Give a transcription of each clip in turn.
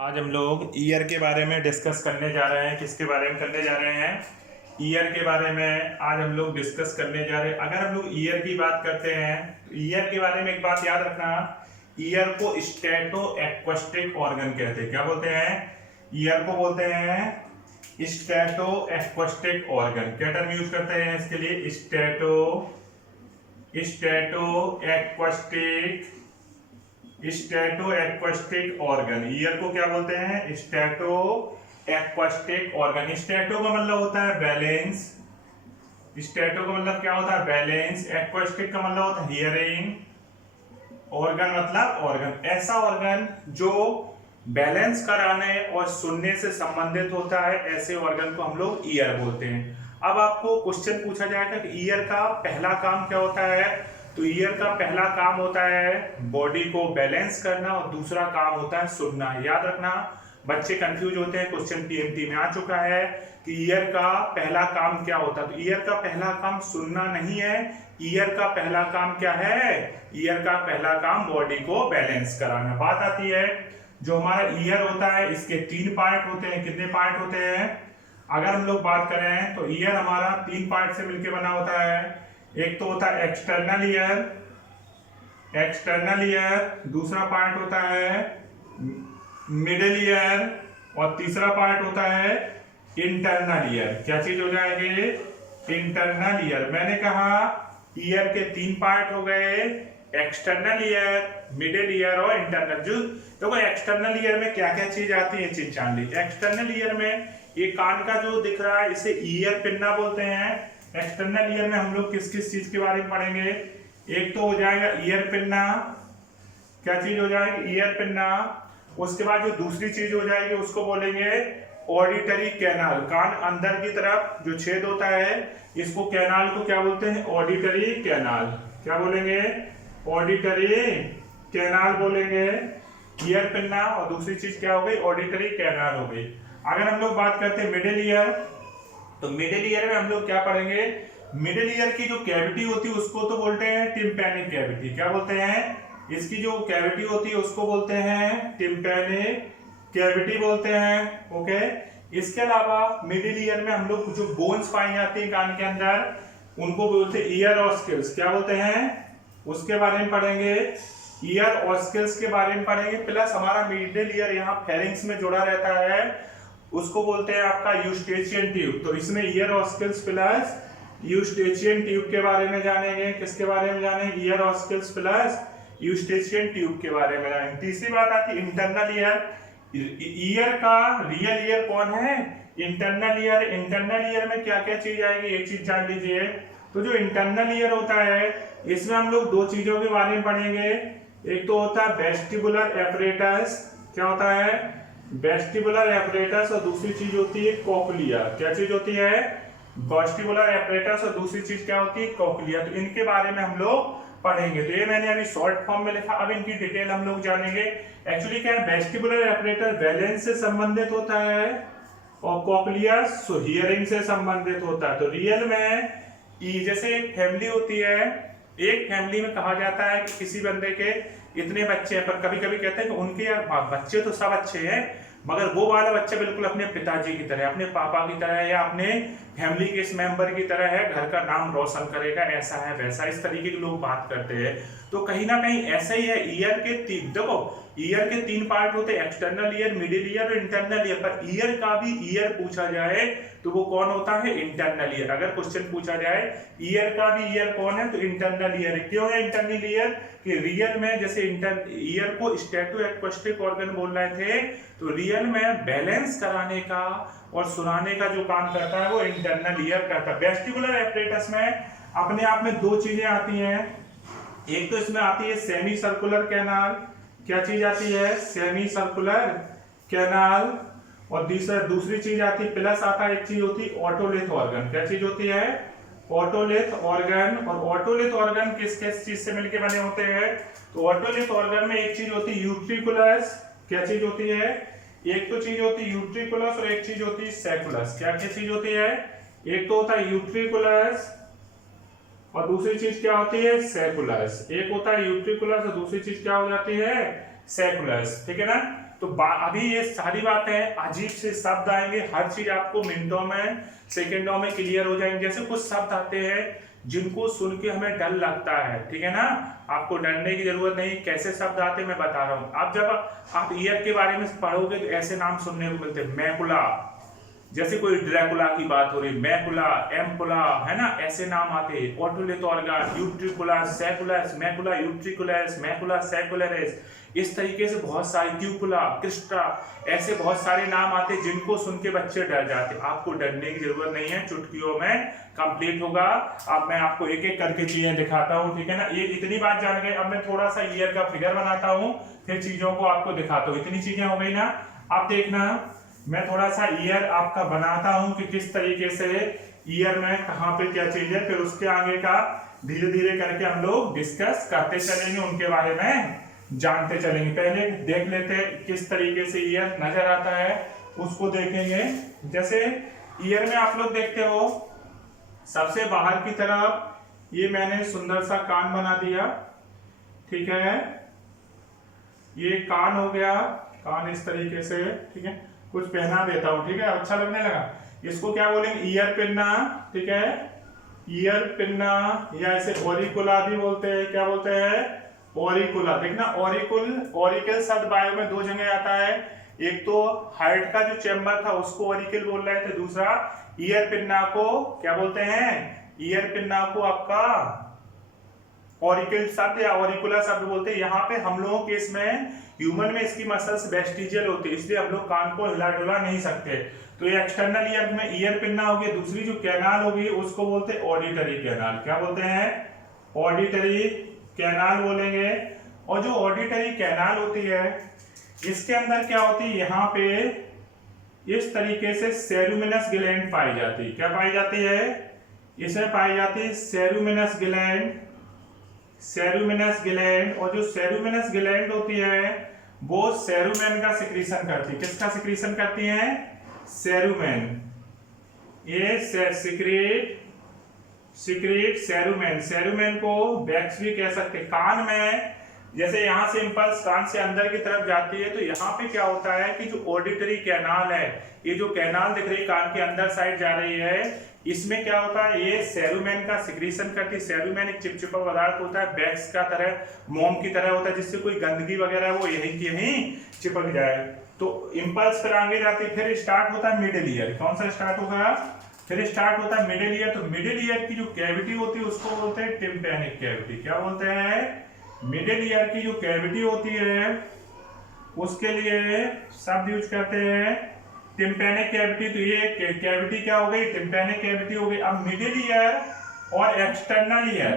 आज हम लोग ईयर के बारे में डिस्कस करने जा रहे हैं। किसके बारे में करने जा रहे हैं? ईयर के बारे में आज हम लोग डिस्कस करने जा रहे हैं। अगर हम लोग ईयर की बात करते हैं तो ईयर के बारे में एक बात याद रखना, ईयर को स्टैटो एक्वेस्टिक ऑर्गन कहते हैं। क्या बोलते हैं? ईयर को बोलते हैं स्टैटो एक्वेस्टिक ऑर्गन। क्या टर्म यूज करते हैं इसके लिए? स्टैटो एक्वेस्टिक ऑर्गन। ईयर को क्या बोलते हैं? स्टैटो एक्वेस्टिक ऑर्गन। स्टैटो का मतलब होता है बैलेंस। स्टैटो का मतलब क्या होता है? बैलेंस। एक्वेस्टिक का मतलब होता है हियरिंग। ऑर्गन मतलब ऑर्गन, ऐसा ऑर्गन जो बैलेंस कराने और सुनने से संबंधित होता है, ऐसे ऑर्गन को हम लोग ईयर बोलते हैं। अब आपको क्वेश्चन पूछा जाएगा कि ईयर का पहला काम क्या होता है? तो ईयर का पहला काम होता है बॉडी को बैलेंस करना और दूसरा काम होता है सुनना। याद रखना, बच्चे कंफ्यूज होते हैं। क्वेश्चन पीएमटी में आ चुका है कि ईयर का पहला काम क्या होता है। तो ईयर का पहला काम सुनना नहीं है। ईयर का पहला काम क्या है? ईयर का पहला काम बॉडी को बैलेंस कराना। बात आती है जो हमारा ईयर होता है, इसके 3 पार्ट होते हैं। कितने पार्ट होते हैं? अगर हम लोग बात करें तो ईयर हमारा 3 पार्ट से मिलकर बना होता है। एक तो होता है एक्सटर्नल ईयर, दूसरा पार्ट होता है मिडिल ईयर और तीसरा पार्ट होता है इंटरनल ईयर। क्या चीज हो जाएगी? Internal ear. मैंने कहा ईयर के 3 पार्ट हो गए, एक्सटर्नल ईयर, मिडिल ईयर और इंटरनल। जो देखो एक्सटर्नल ईयर में क्या क्या चीज आती है, चीज जान ली। एक्सटर्नल ईयर में ये कान का जो दिख रहा है इसे ईयर पिन्ना बोलते हैं। एक्सटर्नल ईयर में हम लोग किस किस चीज के बारे में पढ़ेंगे? एक तो हो जाएगा ईयर पिन्ना। क्या चीज हो जाएगी? Ear pinna. उसके बाद जो दूसरी चीज हो जाएगी उसको बोलेंगे ऑडिटरी कैनाल। कान अंदर की तरफ जो छेद होता है इसको कैनाल को क्या बोलते हैं? Auditory canal. क्या बोलेंगे? ऑडिटरी कैनाल बोलेंगे। ईयर पिन्ना और दूसरी चीज क्या हो गई? ऑडिटरी कैनाल हो गई। अगर हम लोग बात करते हैं मिडिल ईयर, तो मिडिल ईयर में हम लोग क्या पढ़ेंगे? मिडिल ईयर की जो कैविटी होती है उसको तो बोलते हैं टिम्पैनिक कैविटी। क्या बोलते हैं? इसकी जो कैविटी होती है उसको बोलते हैं टिम्पैनिक कैविटी बोलते हैं। ओके। इसके अलावा मिडिल ईयर में हम लोग जो बोन्स पाई जाती है कान के अंदर उनको बोलते हैं ईयर ऑस्किल्स। क्या बोलते हैं? उसके बारे में पढ़ेंगे। ईयर ऑस्किल्स के बारे में पढ़ेंगे। प्लस हमारा मिडिल ईयर यहाँ फेरिंग्स में जुड़ा रहता है, उसको बोलते हैं आपका यूस्टेचियन ट्यूब। तो इसमें year ossicles plus Eustachian tube के बारे में जानेंगे। किसके बारे में जानेंगे? Year ossicles plus Eustachian tube के बारे में जानेंगे। तीसरी बात आती है इंटरनल ईयर। ईयर का रियल ईयर कौन है? Internal ear. इंटरनल ईयर में क्या क्या चीज आएगी ये चीज जान लीजिए। तो जो इंटरनल ईयर होता है इसमें हम लोग 2 चीजों के बारे में पढ़ेंगे। एक तो होता है वेस्टिबुलर एपरेटस। क्या होता है? Vestibular apparatus. और दूसरी चीज होती है कोक्लिया। क्या चीज होती है? वेस्टिबुलर एपरेटस और दूसरी चीज क्या होती है? कोक्लिया। तो इनके बारे में हम लोग पढ़ेंगे। तो ये मैंने अभी शॉर्ट फॉर्म में लिखा, अब इनकी डिटेल हम लोग जानेंगे। एक्चुअली क्या है? वेस्टिबुलर एपरेटस बैलेंस से संबंधित होता है और कोक्लिया हियरिंग से संबंधित होता है। तो रियल में जैसे एक फैमिली होती है, एक फैमिली में कहा जाता है कि किसी बंदे के इतने बच्चे हैं, पर कभी कभी कहते हैं कि उनके यार बच्चे तो सब अच्छे हैं मगर वो वाला बच्चा बिल्कुल अपने पिताजी की तरह, अपने पापा की तरह या अपने फैमिली के इस मेंबर की तरह है, घर का नाम रोशन करेगा, ऐसा है वैसा, इस तरीके के लोग बात करते हैं। तो कहीं ना कहीं ऐसा ही है। ईयर के 3 देखो, ईयर के 3 पार्ट होते हैं, एक्सटर्नल ईयर, मिडिल ईयर और इंटरनल ईयर। पर ईयर का भी ईयर पूछा जाए तो वो कौन होता है? Internal ear. अगर क्वेश्चन पूछा जाए ईयर का भी ईयर कौन है, तो इंटरनल ईयर है। क्यों है इंटरनल ईयर? कि रियल में जैसे ईयर को स्टैटो एक्वेस्टिक ऑर्गन बोल रहे थे, तो रियल में बैलेंस कराने का और सुनाने का जो काम करता है वो इंटरनल ईयर करता है। वेस्टिबुलर एपरेटस में अपने आप में 2 चीजें आती हैं। एक तो इसमें आती है सेमी सर्कुलर कैनाल। क्या चीज आती है? Semicircular canal. और दूसरी चीज आती है, प्लस आता है एक चीज होती है ऑटोलिथ ऑर्गन। क्या चीज होती है? Otolith organ. और ऑटोलिथ ऑर्गन किस किस चीज से मिलकर बने होते हैं? तो ऑटोलिथ ऑर्गन में एक चीज होती है यूट्रिकुलस। क्या चीज होती है? एक तो चीज होती है यूट्रिकुलस और एक चीज होती है सैकुलस। क्या क्या चीज होती है? एक तो होता है यूट्रिकुलस और दूसरी चीज क्या होती है? सैकुलस। एक होता है यूट्रिकुलस और दूसरी चीज क्या हो जाती है? सैकुलस। ठीक है ना? तो अभी ये सारी बातें अजीब से शब्द आएंगे, हर चीज आपको मिनटों में सेकंडों में क्लियर हो जाएंगे। जैसे कुछ शब्द आते हैं जिनको सुन के हमें डर लगता है, ठीक है ना, आपको डरने की जरूरत नहीं। कैसे शब्द आते हैं मैं बता रहा हूँ। आप जब आप ईयर के बारे में पढ़ोगे तो ऐसे नाम सुनने को मिलते हैं, मैकुला, जैसे कोई ड्रैकुला की बात हो रही, मैकुला, एम्पुला, है ना, ऐसे नाम आते हैं। ओटुलिथोर्गा, यूट्रिकुलस, सेकुलस, मैकुला यूट्रिकुलस, मैकुला सेकुलरिस, इस तरीके से बहुत सारे, ट्यूपुला, क्रिस्टा, ऐसे बहुत सारे नाम आते हैं जिनको सुन के बच्चे डर जाते हैं। आपको डरने की जरूरत नहीं है, चुटकियों में कंप्लीट होगा। अब मैं आपको एक एक करके चीजें दिखाता हूँ, ठीक है ना। ये इतनी बात जान गए, अब मैं थोड़ा सा ईयर का फिगर बनाता हूँ, फिर चीजों को आपको दिखाता हूँ। इतनी चीजें हो गई ना। आप देखना, मैं थोड़ा सा ईयर आपका बनाता हूं कि किस तरीके से ईयर में कहां पे क्या चीज है, फिर उसके आगे का धीरे धीरे करके हम लोग डिस्कस करते चलेंगे, उनके बारे में जानते चलेंगे। पहले देख लेते हैं किस तरीके से ईयर नजर आता है, उसको देखेंगे। जैसे ईयर में आप लोग देखते हो सबसे बाहर की तरफ ये मैंने सुंदर सा कान बना दिया, ठीक है, ये कान हो गया, कान इस तरीके से, ठीक है, कुछ पहना देता हूं, ठीक है, अच्छा लगने लगा। इसको क्या बोलेंगे, ईयर पिन्ना, ठीक है, ईयर पिन्ना, या इसे ओरिकुला भी बोलते हैं। क्या बोलते हैं, ओरिकुला। देखना, ओरिकुल, ओरिकल शब्द बायो में दो जगह आता है, एक तो हार्ट का जो चेम्बर था उसको ओरिकल बोल रहे थे, दूसरा ईयर पिन्ना को क्या बोलते हैं, ईयर पिन्ना को आपका ओरिकल शब्द या ओरिकुला शब्द बोलते हैं। यहाँ पे हम लोगों के इसमें ह्यूमन में इसकी मसल्स वेस्टिजियल होती है, इसलिए हम लोग कान को हिला डुला नहीं सकते। तो ये एक्सटर्नल ईयर में ईयर पिन्ना होगी। दूसरी जो कैनाल होगी उसको बोलते हैं ऑडिटरी कैनाल। क्या बोलते हैं, ऑडिटरी कैनाल बोलेंगे। और जो ऑडिटरी कैनाल होती है इसके अंदर क्या होती है, यहाँ पे इस तरीके से सेरुमिनस ग्लैंड पाई जाती है। क्या पाई जाती है, इसमें पाई जाती है सेरुमिनस ग्लैंड, सेरुमिनस ग्लैंड। और जो सेरुमिनस ग्लैंड होती है वो सेरुमेन का सिक्रीशन करती है। किसका सिक्रीशन करती है, सेरुमेन। ये सिक्रेट सेरुमेन, सेरुमेन को वैक्स भी कह सकते हैं। कान में जैसे यहां से इंपल्स कान से अंदर की तरफ जाती है, तो यहाँ पे क्या होता है कि जो ऑडिटरी कैनाल है, ये जो कैनाल दिख रही है कान के अंदर साइड जा रही है, इसमें क्या होता है, ये सेरुमेन का सिक्रीशन करती है। सेरुमेन एक चिपचिपा पदार्थ होता है, वैक्स का तरह, मोम की तरह होता है, जिससे कोई गंदगी वगैरह वो यहीं की यहीं चिपक जाए। तो इंपल्स फिर आगे जाती है, फिर स्टार्ट होता है मिडिल ईयर। कौन सा स्टार्ट होगा, फिर स्टार्ट होता है मिडिल ईयर। तो मिडिल ईयर की जो कैविटी होती है उसको बोलते हैं टिम्पैनिक कैविटी। क्या बोलते हैं, मिडिल ईयर की जो कैविटी होती है उसके लिए शब्द यूज करते हैं टिम्पैनिक कैविटी। तो ये कैविटी क्या हो गई, टिम्पैनिक कैविटी हो गई। अब मिडिल ईयर और एक्सटर्नल ईयर,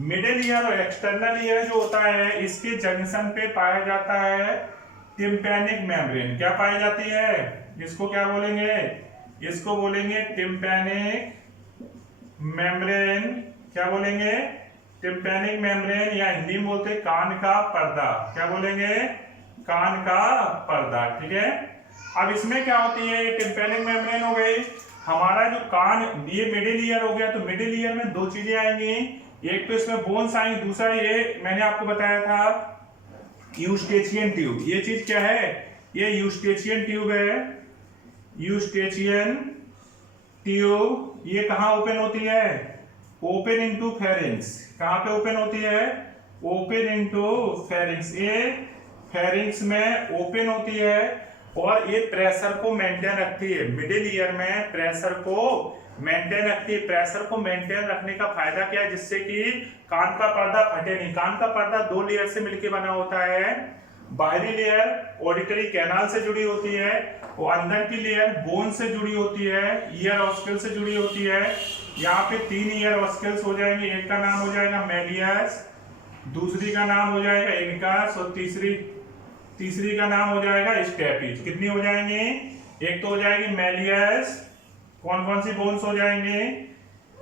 मिडिल ईयर और एक्सटर्नल ईयर जो होता है इसके जंक्शन पे पाया जाता है टिम्पैनिक मेम्ब्रेन। क्या पाई जाती है, इसको क्या बोलेंगे, इसको बोलेंगे टिम्पैनिक मेम्ब्रेन। क्या बोलेंगे, टिम्पैनिक मेम्ब्रेन, या हिंदी में बोलते हैं कान का पर्दा। क्या बोलेंगे, कान का पर्दा, ठीक है। अब इसमें क्या होती है, ये टिम्पैनिक मेम्ब्रेन हो गई। हमारा जो कान, ये मिडिल ईयर हो गया। तो मिडिल ईयर में दो चीजें आएंगी, एक तो इसमें बोन्स आएंगे, दूसरा ये मैंने आपको बताया था यूस्टेचियन ट्यूब। ये चीज क्या है, ये यूस्टेचियन ट्यूब है, यूस्टेचियन ट्यूब। ये कहाँ ओपन होती है, ओपन इनटू फेरिंक्स। कहाँ पे ओपन होती है, ओपन इनटू फेरिंक्स। ये फेरिंक्स में ओपन होती है और ये प्रेशर को मेंटेन रखती है। मिडिल ईयर में प्रेशर को मेंटेन रखती है। प्रेशर को मेंटेन रखने का फायदा क्या है, जिससे कि कान का पर्दा फटे नहीं। कान का पर्दा दो लेयर से मिलकर बना होता है। बाहरी लेयर ऑडिटरी कैनाल से जुड़ी होती है और अंदर की लेयर बोन से जुड़ी होती है, ईयर ऑस्कल से जुड़ी होती है। यहाँ पे तीन ईयर ऑस्कल्स हो जाएंगे, एक का नाम हो जाएगा मेलियस, दूसरी का नाम हो जाएगा इनकास और तीसरी का नाम हो जाएगा स्टेपिस। कितनी हो जाएंगी, एक तो हो जाएगी मेलियस, कौन कौन सी बोन्स हो जाएंगे,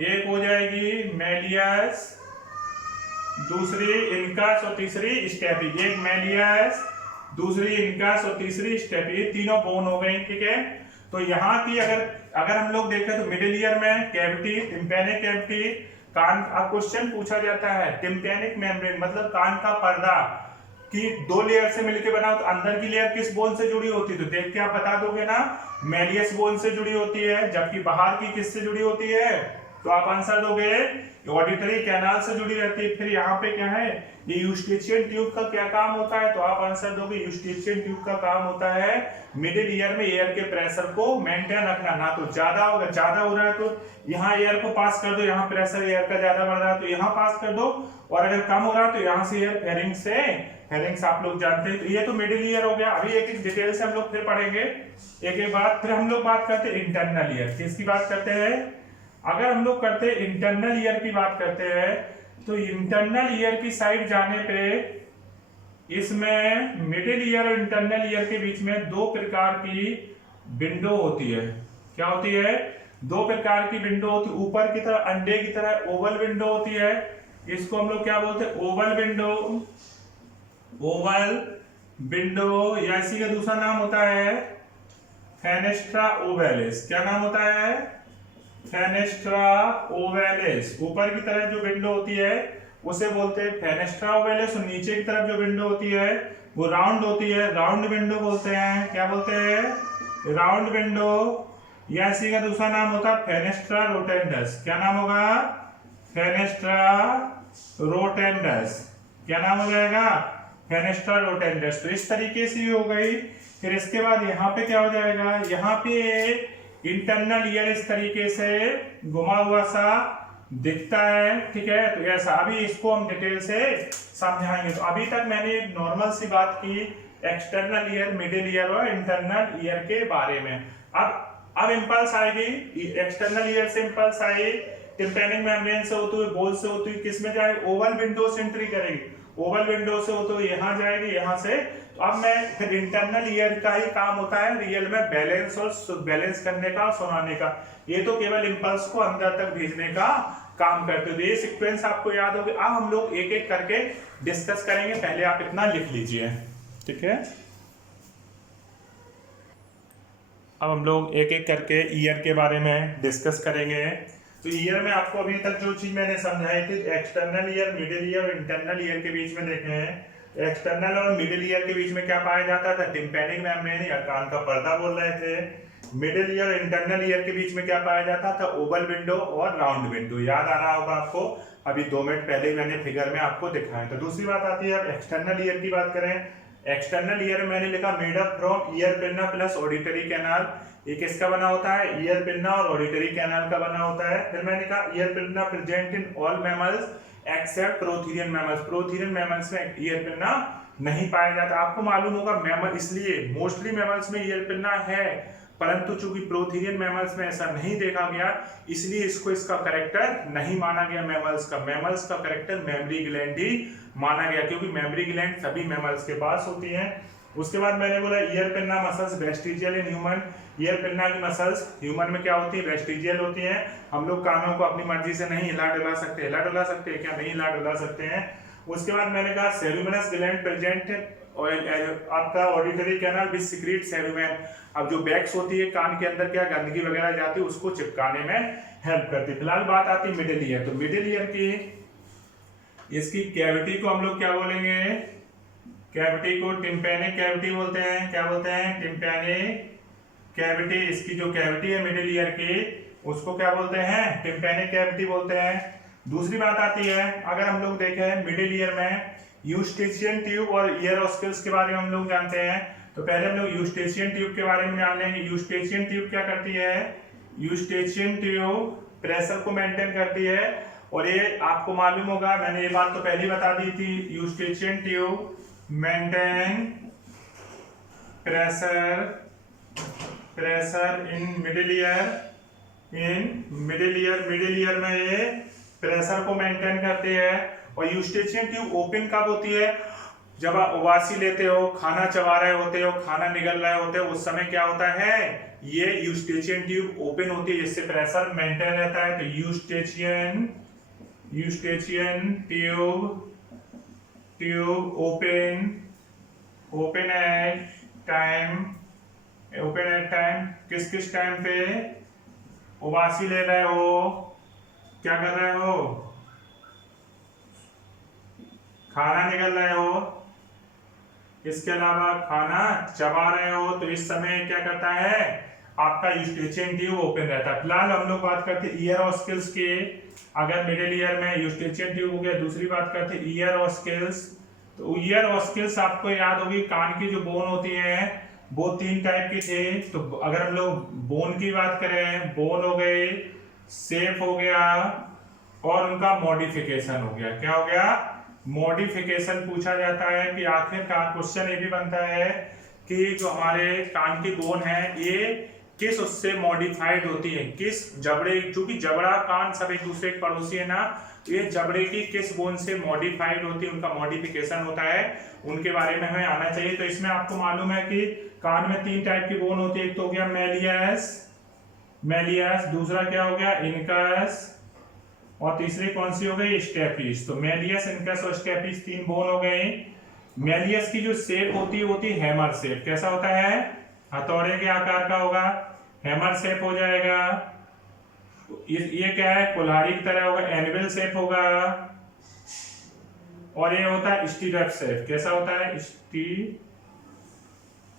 एक हो जाएगी मेलियस, दूसरी इनकास और तीसरी स्टेपिस। एक मेलियस, दूसरी इनकास और तीसरी स्टेपिस, ये तीनों बोन हो गई, ठीक है। तो यहाँ की अगर हम लोग देखें तो मिडिल ईयर में कैविटी, टिम्पैनिक कैविटी, कान। अब क्वेश्चन पूछा जाता है टिम्पैनिक मेम्ब्रेन मतलब कान का पर्दा, कि 2 लेयर से मिलकर बना हो तो अंदर की लेयर किस बोन से जुड़ी होती है, तो देख के आप बता दोगे ना, मेलियस बोन से जुड़ी होती है, जबकि बाहर की किससे जुड़ी होती है, तो आप आंसर दोगे ऑडिटरी कैनाल से जुड़ी रहती है। फिर यहाँ पे क्या है, ये यूस्टेचियन ट्यूब का क्या काम होता है, तो आप आंसर दोगे यूस्टेचियन ट्यूब का काम होता है मिडिल ईयर में एयर के प्रेशर को मेंटेन रखना। ना तो ज्यादा होगा, ज्यादा हो रहा है तो यहाँ एयर को पास कर दो, यहाँ प्रेशर एयर का ज्यादा बढ़ रहा है तो यहाँ पास कर दो, और अगर कम हो रहा है तो यहाँ से एयर फेरिंग्स आप लोग जानते हैं। तो ये तो मिडिल ईयर हो गया। अभी एक एक डिटेल से हम लोग फिर पढ़ेंगे एक एक बात। फिर हम लोग बात करते हैं इंटरनल ईयर, किसकी बात करते हैं, अगर हम लोग करते हैं इंटरनल ईयर की बात करते हैं, तो इंटरनल ईयर की साइड जाने पे इसमें मिडिल ईयर और इंटरनल ईयर के बीच में 2 प्रकार की विंडो होती है। क्या होती है, 2 प्रकार की विंडो होती है। ऊपर की तरह अंडे की तरह ओवल विंडो होती है, इसको हम लोग क्या बोलते हैं, ओवल विंडो। ओवल विंडो या इसी का दूसरा नाम होता है फेनेस्ट्रा ओवेलिस। क्या नाम होता है, फेनेस्ट्रा ओवेलिस। ऊपर की तरफ जो विंडो होती है उसे बोलते हैं फेनेस्ट्रा ओवेलिस, और नीचे की तरफ जो विंडो होती है वो राउंड होती है, राउंड विंडो बोलते हैं। क्या बोलते हैं, राउंड विंडो, या इसी का दूसरा नाम होता है फेनेस्ट्रा रोटेंडस। क्या नाम होगा, फेनेस्ट्रा रोटेंडस। क्या नाम हो जाएगा, फेनेस्ट्रा रोटेंडस। तो इस तरीके से हो गई। फिर इसके बाद यहाँ पे क्या हो जाएगा, यहाँ पे इंटरनल ईयर इस तरीके से घुमा हुआ सा दिखता है, ठीक है। तो ऐसा अभी इसको हम डिटेल से समझाएंगे। तो अभी तक मैंने एक नॉर्मल सी बात की एक्सटर्नल ईयर, मिडिल ईयर और इंटरनल ईयर के बारे में। अब इंपल्स आएगी, एक्सटर्नल ईयर से इंपल्स आई, टिम्पैनिक मेम्ब्रेन से होते हुए, बोल से होते हुए किस में जाएगी, ओवल विंडो से एंट्री करेगी, ओवल विंडो से होते हुए यहाँ जाएगी, यहाँ से। तो अब मैं फिर इंटरनल ईयर का ही काम होता है रियल में बैलेंस और बैलेंस करने का और सुनाने का। ये तो केवल इंपल्स को अंदर तक भेजने का काम करते हो। ये सीक्वेंस आपको याद होगी। अब हम लोग एक एक करके डिस्कस करेंगे, पहले आप इतना लिख लीजिए, ठीक है। अब हम लोग एक एक करके ईयर के बारे में डिस्कस करेंगे। तो ईयर में आपको अभी तक जो चीज मैंने समझाई थी, एक्सटर्नल ईयर, मिडिल ईयर और इंटरनल ईयर के बीच में देखे हैं। एक्सटर्नल और मिडिल ईयर के बीच में क्या पाया जाता था, टिम्पैनिक मेम्ब्रेन या कान का पर्दा बोल रहे थे। मिडिल ईयर और इंटरनल ईयर के बीच में क्या पाया जाता था, ओवल विंडो और राउंड विंडो। याद आ रहा होगा आपको, अभी 2 मिनट पहले मैंने फिगर में आपको दिखाया। तो दूसरी बात आती है, अब एक्सटर्नल ईयर की बात करें। एक्सटर्नल ईयर में मैंने लिखा made up from ear pinna plus auditory canal. ये किसका बना होता है, ईयर पिन्ना और ऑडिटरी कैनाल का बना होता है। फिर मैंने कहा ear pinna present in all mammals except prototherian mammals. Prototherian mammals में ईयर पिन्ना नहीं पाया जाता। आपको मालूम होगा मैमल, इसलिए मोस्टली मैमल्स में ईयर पिन्ना है, परंतु चूंकि प्रोथीरियन मैमल्स में ऐसा नहीं देखा गया, इसलिए इसको इसका कैरेक्टर नहीं माना गया मैमल्स का। मैमल्स का कैरेक्टर मेमोरी ग्लैंड ही माना गया, क्योंकि मेमोरी ग्लैंड सभी मैमल्स के पास होती हैं। उसके बाद मैंने बोला ear pinna muscles vestigial in human. Ear pinna की मसल्स ह्यूमन में क्या होती है, वेस्टिजियल होती हैं। हम लोग कानों को अपनी मर्जी से नहीं हिला डुला सकते। हिला डुला सकते हैं क्या, नहीं हिला डुला सकते हैं। उसके बाद मैंने कहा सेरुमिनस ग्लैंड प्रेजेंट आपका ऑडिटरी कैनाल विच सीक्रेट सेरुमेन। अब जो बैक्स होती है कान के अंदर क्या गंदगी वगैरह जाती है, उसको चिपकाने में हेल्प करती है। फिलहाल बात आती है मिडिल ईयर। तो मिडिल ईयर की इसकी कैविटी को हम लोग क्या बोलेंगे, कैविटी को टिम्पैनिक कैविटी बोलते हैं। क्या बोलते हैं, टिम्पैनिक कैविटी। इसकी जो कैविटी है मिडिल ईयर की, उसको क्या बोलते हैं, टिम्पैनिक कैविटी बोलते हैं। दूसरी बात आती है, अगर हम लोग देखें मिडिल ईयर में यूस्टेचियन ट्यूब और ईयर ऑस्कल्स के बारे में हम लोग जानते हैं। तो पहले हम लोग यूस्टेचियन ट्यूब के बारे में जान लेंगे। यूस्टेचियन ट्यूब क्या करती है, यूस्टेचियन ट्यूब प्रेशर को मेंटेन करती है। और ये आपको मालूम होगा, मैंने ये बात तो पहले बता दी थी, Eustachian tube maintain pressure in middle ear में ये प्रेशर को मेंटेन करती है। और यूस्टेचियन ट्यूब ओपन कब होती है, जब आप उबासी लेते हो, खाना चबा रहे होते हो, खाना निगल रहे होते हो, उस समय क्या होता है, ये यूस्टेचियन ट्यूब ओपन होती है, जिससे प्रेशर मेंटेन रहता है। तो Eustachian tube open at time. किस किस टाइम पे, उबासी ले रहे हो, क्या कर रहे हो, खाना निकल रहे हो, इसके अलावा खाना चबा रहे हो तो इस समय क्या करता है, आपका यूस्टेचियन ट्यूब ओपन रहता है। फिलहाल हम लोग बात करते हैं ईयर ऑस्किल्स के। अगर मिडिल ईयर में यूस्टेचियन ट्यूब हो गया, दूसरी बात करते हैं ईयर ऑस्किल्स। तो ईयर ऑस्किल्स आपको याद होगी, कान की जो बोन होती है वो 3 टाइप के थे। तो अगर हम लोग बोन की बात करें, बोन हो गए, शेप हो गया और उनका मॉडिफिकेशन हो गया। क्या हो गया, मॉडिफिकेशन पूछा जाता है कि आखिरकार क्वेश्चन ये भी बनता है कि जो हमारे कान की बोन है ये किस उससे मॉडिफाइड होती है, किस जबड़े, क्योंकि जबड़ा कान सब एक दूसरे के पड़ोसी है ना, तो ये जबड़े की किस बोन से मॉडिफाइड होती है, उनका मॉडिफिकेशन होता है, उनके बारे में हमें आना चाहिए। तो इसमें आपको मालूम है कि कान में 3 टाइप की बोन होती है। एक तो हो गया मेलियस, मेलियस, दूसरा क्या हो गया इनकस, और तीसरी कौन सी हो गई स्टेपिस। तो मेलियस, इनकस और स्टेपिस 3 बोन हो गई। मेलियस की जो शेप होती है हैमर शेप। कैसा होता है, हथौड़े के आकार का होगा, हैमर शेप हो जाएगा। ये क्या है, कुल्हाड़ी की तरह होगा, एनविल शेप होगा। और ये होता है स्टीरप शेप। कैसा होता है,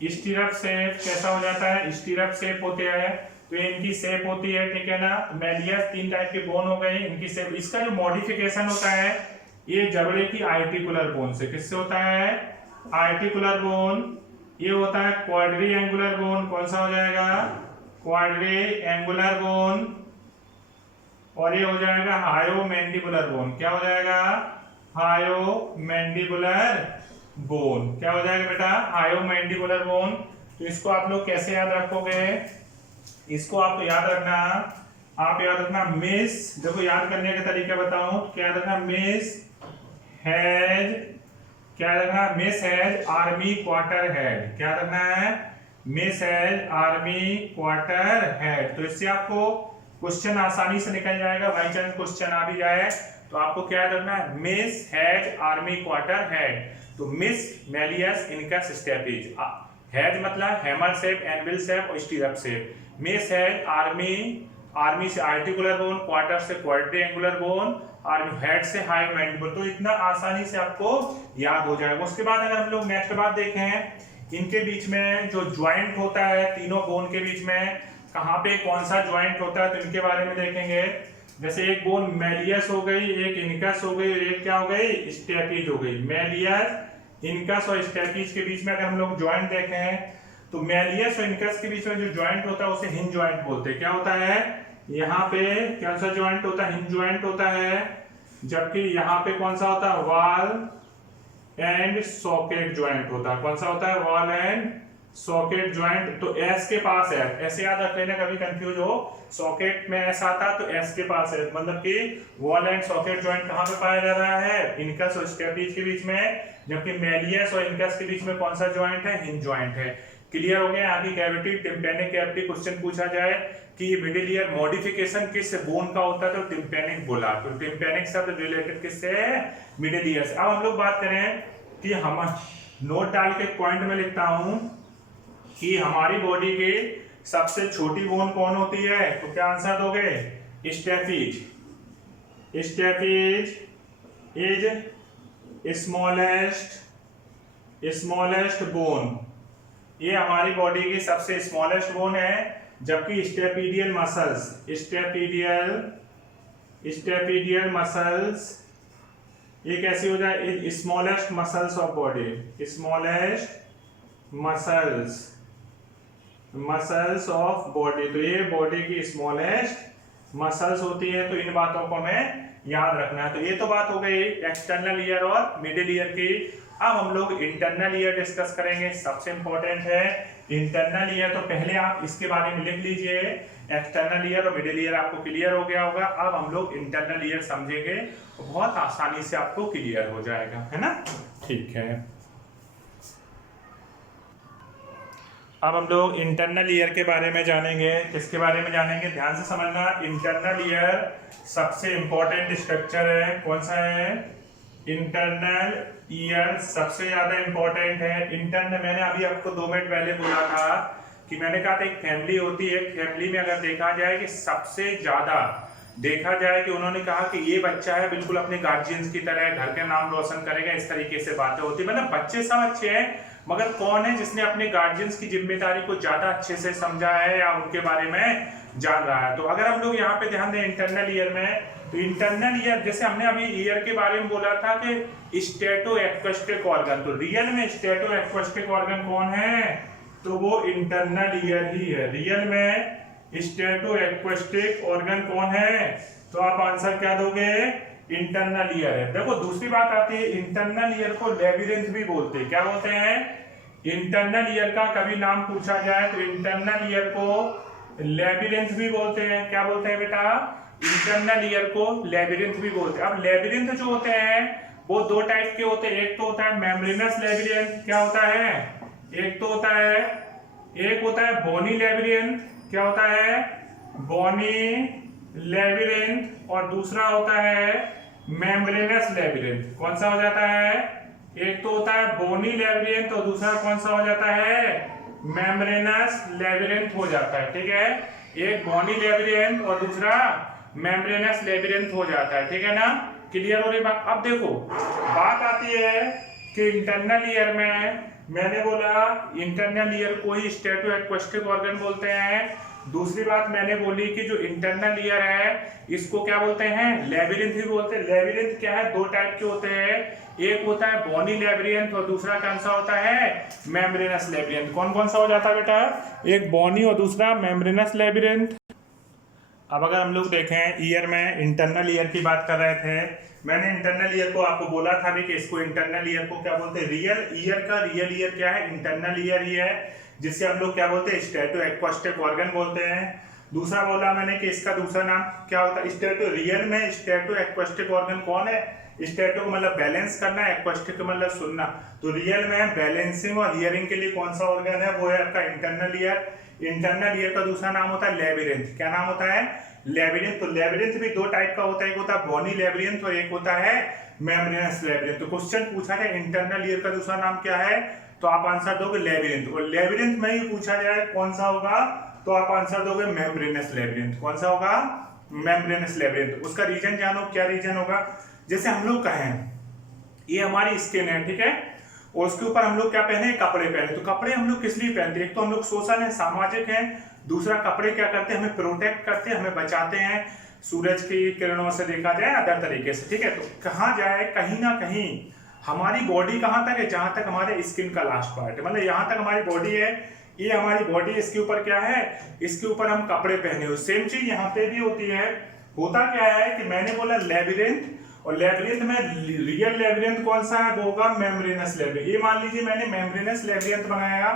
स्टीरप शेप कैसा हो जाता है, स्टीरप शेप होते हैं। तो ये इनकी शेप होती है, ठीक है ना। मेलियस 3 टाइप के बोन हो गई, इनकी शेप। इसका जो मॉडिफिकेशन होता है ये जबड़े की आर्टिकुलर बोन से। किससे होता है, आर्टिकुलर बोन। ये होता है क्वाड्री एंगुलर बोन। कौन सा हो जाएगा, क्वाड्री एंगुलर बोन। और ये हो जाएगा हायोमैंडिबुलर बोन। क्या हो जाएगा, हायोमैंडिबुलर बोन। क्या हो जाएगा बेटा, हायोमैंडिबुलर बोन। तो इसको आप लोग कैसे याद रखोगे, इसको आपको याद रखना, आप याद रखना मिस, देखो याद करने का तरीका बताऊं, क्या याद रखना, मिस हैज, क्या रखना, miss has army quarter head. क्या रखना है, miss has army quarter head. तो इससे आपको क्वेश्चन आसानी से निकल जाएगा। बाई चांस क्वेश्चन आ भी जाए तो आपको क्या रखना है, miss has army quarter head. तो miss, malleus, incus, stapes. Has मतलब हैमर शेप, एनविल शेप और stirrup shape. Miss has army, army से आर्टिकुलर बोन, क्वार्टर से क्वाड्रिएंगुलर बोन, और हेड से हायोमैंडिबुलर। तो इतना आसानी से आपको याद हो जाएगा। उसके बाद अगर हम लोग नेक्स्ट बात देखें, इनके बीच में जो ज्वाइंट होता है, तीनों बोन के बीच में कहाँ पे कौन सा ज्वाइंट होता है, तो इनके बारे में देखेंगे। जैसे एक बोन मेलियस हो गई, एक इनकस हो गई, और एक क्या हो गई, स्टेपिस हो गई। मेलियस, इनकस और स्टेपिस के बीच में अगर हम लोग ज्वाइंट देखें तो मेलियस और इनकस के बीच में जो ज्वाइंट होता है उसे हिंज ज्वाइंट बोलते हैं। क्या होता है, यहाँ पे कौन सा ज्वाइंट होता है, हिंज ज्वाइंट होता है। जबकि यहाँ पे कौन सा होता है, वॉल एंड सॉकेट ज्वाइंट होता है। कौन सा होता है, वॉल एंड सॉकेट ज्वाइंट। तो एस के पास है, ऐसे याद रख लेना, कभी कंफ्यूज हो, सॉकेट में एस आता तो एस के पास है, मतलब कि वॉल एंड सॉकेट ज्वाइंट कहाँ पे पाया जा रहा है, इनकस और स्टेपिस के बीच में। जबकि मेलियस और इनकस के बीच में कौन सा ज्वाइंट है, हिंज ज्वाइंट है। क्लियर हो गया। आगे कैविटी, टिम्पैनिक कैविटी क्वेश्चन पूछा जाए कि मिडिल ईयर मॉडिफिकेशन किस बोन का होता है, तो टिम्पैनिक बोला। तो टिम्पैनिक शब्द रिलेटेड किससे है, मिडिल ईयर से। अब हम लोग बात करें कि हम नोट डाल के पॉइंट में लिखता हूं कि हमारी बॉडी की सबसे छोटी बोन कौन होती है, तो क्या आंसर दोगे, stapes. Stapes is smallest bone. ये हमारी बॉडी की सबसे स्मॉलेस्ट बोन है। जबकि स्टेपिडियल मसल्स ये कैसी हो जाए, smallest muscles of body, smallest muscles of body. तो ये बॉडी की स्मॉलेस्ट मसल्स होती है। तो इन बातों को हमें याद रखना है। तो ये तो बात हो गई एक्सटर्नल ईयर और मिडिल ईयर की। अब हम लोग इंटरनल ईयर डिस्कस करेंगे, सबसे इंपॉर्टेंट है इंटरनल ईयर। तो पहले आप इसके बारे में लिख लीजिए, एक्सटर्नल ईयर और मिडिल ईयर आपको क्लियर हो गया होगा। अब हम लोग इंटरनल ईयर समझेंगे तो बहुत आसानी से आपको क्लियर हो जाएगा, है ना, ठीक है। अब हम लोग इंटरनल ईयर के बारे में जानेंगे। किसके बारे में जानेंगे, ध्यान से समझना। इंटरनल ईयर सबसे इंपॉर्टेंट स्ट्रक्चर है। कौन सा है, इंटरनल ईयर सबसे ज्यादा इंपॉर्टेंट है। इंटरनल, मैंने अभी आपको 2 मिनट पहले बोला था कि मैंने कहा था एक फैमिली होती है, फैमिली में अगर देखा जाए कि सबसे ज्यादा देखा जाए कि उन्होंने कहा कि ये बच्चा है बिल्कुल अपने गार्जियंस की तरह, घर का नाम रोशन करेगा, इस तरीके से बातें होती है। मतलब बच्चे सब अच्छे हैं मगर कौन है जिसने अपने गार्जियंस की जिम्मेदारी को ज्यादा अच्छे से समझा है या उनके बारे में जान रहा है। तो अगर हम लोग यहाँ पे ध्यान दें इंटरनल ईयर में, तो इंटरनल ईयर जैसे हमने अभी ईयर के बारे में बोला था कि स्टेटो एक्वेस्टिक ऑर्गन, तो रियल में स्टेटो एक्वेस्टिक ऑर्गन कौन है, तो वो इंटरनल ईयर ही है। रियल में स्टेटो एक्वेस्टिक ऑर्गन कौन है, तो आप आंसर क्या दोगे, इंटरनल ईयर है। देखो दूसरी बात आती है, इंटरनल ईयर को लेबिरिंथ भी बोलते हैं। क्या बोलते हैं, इंटरनल ईयर का कभी नाम पूछा जाए तो इंटरनल ईयर को लेबिरिंथ भी बोलते हैं। क्या बोलते हैं बेटा, इंटरनल ईयर को लेबिरिंथ भी बोलते हैं। अब लेबिरिंथ जो होते हैं वो दो टाइप के होते हैं, एक तो होता है मेम्ब्रेनस लेबिरिंथ, क्या होता है, एक तो होता है, एक होता है बोनी लेबिरिंथ, क्या होता है, बोनी लेबिरिंथ, और दूसरा होता है मेम्ब्रेनस लेबिरिंथ। कौन सा हो जाता है, एक तो होता है बोनी लेबिरिंथ और दूसरा कौन सा हो जाता है, मेम्ब्रेनस लेबिरिंथ हो जाता है। ठीक है, एक बोनी लेबिरिंथ और दूसरा मेम्ब्रेनस लेबिरिंथ हो जाता है। ठीक है ना, क्लियर हो रही बात। अब देखो बात आती है कि इंटरनल ईयर में, मैंने बोला इंटरनल ईयर को ही स्टेटो एक्वेस्टिक ऑर्गन बोलते हैं। दूसरी बात मैंने बोली कि जो इंटरनल ईयर है इसको क्या बोलते हैं, लेबिरिंथ भी बोलते हैं। लेबिरिंथ क्या है, दो टाइप के होते हैं, एक होता है बोनी लेबिरिंथ और दूसरा कौन सा होता है, मेम्ब्रेनस लेबिरिंथ। कौन कौन सा हो जाता है बेटा, एक बोनी और दूसरा मेम्ब्रेनस लेबिरिंथ। अब अगर हम लोग देखें ईयर में, इंटरनल ईयर की बात कर रहे थे, मैंने इंटरनल ईयर को आपको बोला था भी कि इसको इंटरनल ईयर को क्या बोलते हैं, रियल ईयर का रियल ईयर क्या है, इंटरनल ईयर ही है, जिससे हम लोग क्या बोलते हैं, स्टेटो एक्वेस्टिक ऑर्गन बोलते हैं। दूसरा बोला मैंने कि इसका दूसरा नाम क्या होता है, स्टेटो। रियल में स्टेटो एक्वेस्टिक ऑर्गन कौन है, स्टेटो को मतलब बैलेंस करना, एक्वेस्टिक को मतलब सुनना। तो रियल में बैलेंसिंग और हियरिंग के लिए कौन सा ऑर्गन है, वो है आपका इंटरनल ईयर। इंटरनल ईयर का दूसरा नाम होता है लेबिरिंथ। क्या नाम होता है, लेबिरिंथ। तो लेबिरिंथ भी दो टाइप का होता है, एक होता है बोनी लेबिरिंथ और एक होता है मेम्ब्रेनस लेबिरिंथ। तो क्वेश्चन पूछा है इंटरनल ईयर का दूसरा नाम क्या है, तो आप आंसर दोगे लेबिरिंथ। और लेबिरिंथ में ही पूछा जाए कौन सा होगा, तो आप आंसर दोगे मेम्ब्रेनस लेबिरिंथ। कौन सा होगा, मेम्ब्रेनस लेबिरिंथ। उसका रीजन जानो, क्या रीजन होगा, जैसे हम लोग कहें ये हमारी स्किन है, ठीक है, और उसके ऊपर हम लोग क्या पहने, कपड़े पहने। तो कपड़े हम लोग किस लिए पहनते हैं, एक तो हम लोग सोशल है, सामाजिक है, दूसरा कपड़े क्या करते हैं, हमें प्रोटेक्ट करते हैं, हमें बचाते हैं सूरज की किरणों से, देखा जाए अदर तरीके से। ठीक है, तो कहाँ जाए, कहीं ना कहीं हमारी बॉडी कहाँ तक है, जहां तक हमारे स्किन का लास्ट पार्ट है, मतलब यहाँ तक हमारी बॉडी है, ये हमारी बॉडी, इसके ऊपर क्या है, इसके ऊपर हम कपड़े पहने हो। सेम चीज यहाँ पे भी होती है। होता क्या है कि मैंने बोला लेबिरिंथ, और लेबिरिंथ में रियल लेबिरिंथ कौन सा है, वो होगा मेम्ब्रेनस लेबिरिंथ। ये मान लीजिए मैंने मेम्ब्रेनस लेबिरिंथ बनाया,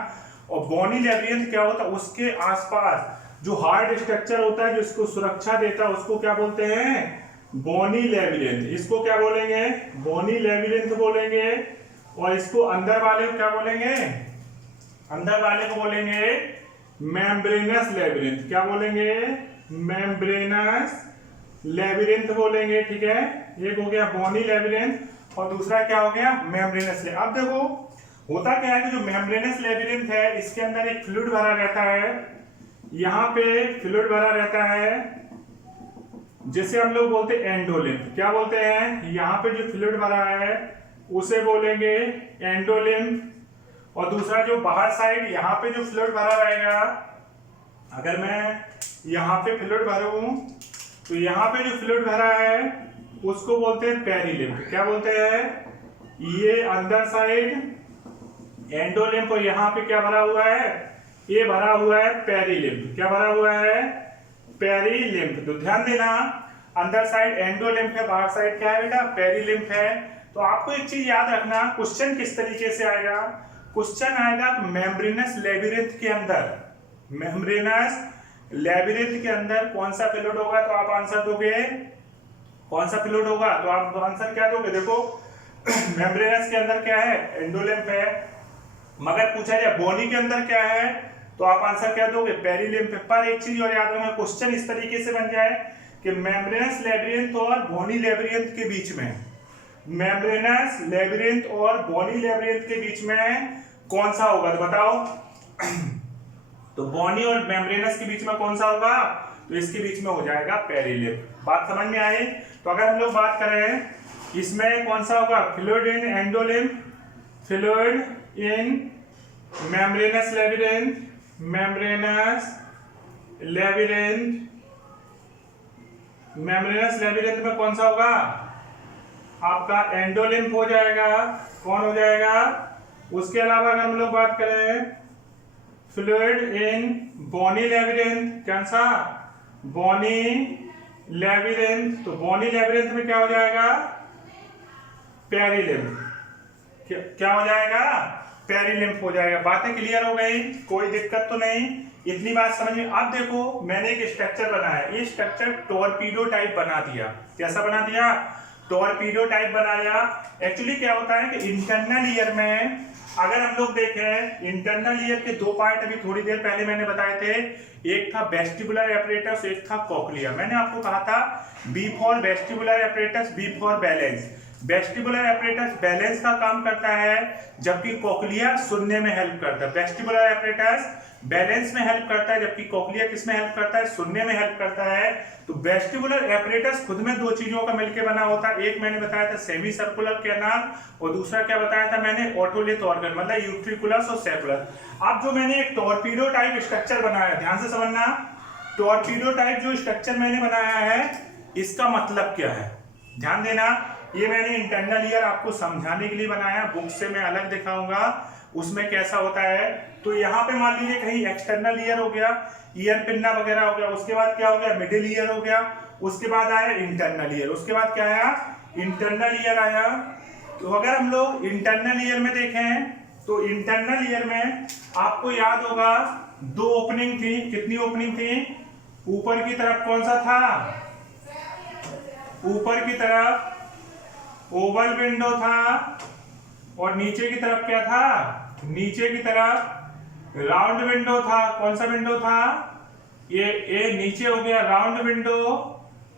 और बोनी लेबिरिंथ क्या होता है, उसके आसपास जो हार्ड स्ट्रक्चर होता है जो इसको सुरक्षा देता है, उसको क्या बोलते हैं, बोनी लेबिरिंथ। इसको क्या बोलेंगे, बोनी लेबिरिंथ बोलेंगे। और इसको अंदर वाले को क्या बोलेंगे, अंदर वाले को बोलेंगे मेम्ब्रेनस लेबिरिंथ। क्या बोलेंगे, मेम्ब्रेनस लेबिरिंथ बोलेंगे। ठीक है, एक हो गया बोनी लेबिरिंथ और दूसरा क्या हो गया, मेम्ब्रेनस लेबिरिंथ। अब देखो होता क्या है कि जो मेम्ब्रेनस लेबिरिंथ है इसके अंदर एक फ्लूइड भरा रहता है, यहाँ पे फ्लूइड भरा रहता है जिसे हम लोग बोलते हैं एंडोलिम्फ। क्या बोलते हैं, यहाँ पे जो फ्लूइड भरा है उसे बोलेंगे एंडोलिम्फ। और दूसरा जो बाहर साइड यहाँ पे जो फ्लूइड भरा रहेगा, अगर मैं यहाँ पे फ्लूइड भरूं तो यहाँ पे जो फ्लूइड भरा है उसको बोलते हैं पेरिलिम्फ। क्या बोलते हैं, ये अंदर साइड एंडोलिम्फ, और यहाँ पे क्या भरा हुआ है, ये भरा हुआ है पेरिलिम्फ। क्या भरा हुआ है, पेरिलिम्फ। तो ध्यान देना, अंदर साइड एंडोलिम्फ है, बाहर साइड क्या है बेटा, पेरिलिम्फ है। तो आपको एक चीज याद रखना, क्वेश्चन किस तरीके से आएगा, क्वेश्चन आएगा मेम्ब्रेनस लेबिरिंथ के अंदर, मेम्ब्रेनस लेबिरिंथ के अंदर कौन सा फ्लूइड होगा, तो आप आंसर दोगे कौन सा फ्लूइड होगा, तो आप आंसर क्या दोगे, देखो मेम्ब्रेनस के अंदर क्या है, एंडोलिम्फ है, मगर पूछा जाए बोनी के अंदर क्या है, तो आप आंसर क्या दोगे, पेरिलिम्फ। पर एक चीज और याद रखना, क्वेश्चन इस तरीके से बन जाए कि मेम्ब्रेनस लेबिरिंथ और बोनी लेबिरिंथ के बीच में, मेम्ब्रेनस लेबिरिंथ और बोनी लेबिरिंथ के बीच में कौन सा होगा, तो बताओ तो बोनी और मेम्ब्रेनस के बीच में कौन सा होगा, तो इसके बीच में हो जाएगा पेरिलिम्फ। बात समझ में आई। तो अगर हम लोग बात करें इसमें कौन सा होगा, fluid in endolymph, fluid in membranes labyrinth, membranes labyrinth, membranes labyrinth में कौन सा होगा आपका एंडोलिम्फ हो जाएगा। कौन हो जाएगा? उसके अलावा अगर हम लोग बात करें फ्लूइड इन बोनी लेबिरिंथ, कौन सा? बोनी लेबिरिंथ। तो बोनी लेबिरिंथ में क्या हो जाएगा? पेरिलिम्फ। क्या हो जाएगा? पेरिलिम्फ हो जाएगा। बातें क्लियर हो गई? कोई दिक्कत तो नहीं? इतनी बात समझ में। अब देखो मैंने एक स्ट्रक्चर बनाया, ये स्ट्रक्चर टॉर्पीडो टाइप बना दिया। कैसा बना दिया? टॉर्पीडो टाइप बनाया। एक्चुअली क्या होता है कि इंटरनल ईयर में अगर हम लोग देखें, इंटरनल ईयर के दो पार्ट अभी थोड़ी देर पहले मैंने बताए थे। एक था वेस्टिबुलर एपरेटस, एक था कॉक्लिया। मैंने आपको कहा था B for vestibular apparatus, B for balance. Vestibular apparatus balance का काम करता है, जबकि कोक्लिया सुनने में हेल्प करता है। वेस्टिबुलर एपरेटस बैलेंस में हेल्प करता है, जबकि कोक्लिया किस में हेल्प करता है? सुनने में हेल्प करता है। तो वेस्टिबुलर एपरेटस खुद में दो चीजों का मिलकर बना होता है। एक मैंने बताया था सेमी सर्कुलर कैनाल, और दूसरा क्या बताया था मैंने? ओटोलिथ ऑर्गन, मतलब यूट्रिकुलस और सेकुलस। अब जो मैंने एक टॉर्पीडो टाइप स्ट्रक्चर बनाया, ध्यान से समझना, टॉर्पीडो टाइप जो स्ट्रक्चर मैंने बनाया है इसका मतलब क्या है, ध्यान देना। ये मैंने इंटरनल ईयर आपको समझाने के लिए बनाया, बुक से मैं अलग दिखाऊंगा उसमें कैसा होता है। तो यहाँ पे मान लीजिए कहीं एक्सटर्नल ईयर हो गया, ईयर पिन्ना वगैरह हो गया, उसके बाद क्या हो गया? मिडिल ईयर हो गया, उसके बाद आया इंटरनल ईयर, उसके बाद क्या आया? इंटरनल ईयर आया। तो अगर हम लोग इंटरनल ईयर में देखें तो इंटरनल ईयर में आपको याद होगा दो ओपनिंग थी। कितनी ओपनिंग थी? ऊपर की तरफ कौन सा था? ऊपर की तरफ ओवल विंडो था, और नीचे की तरफ क्या था? नीचे की तरफ राउंड विंडो था। कौन सा विंडो था? ये नीचे हो गया राउंड विंडो,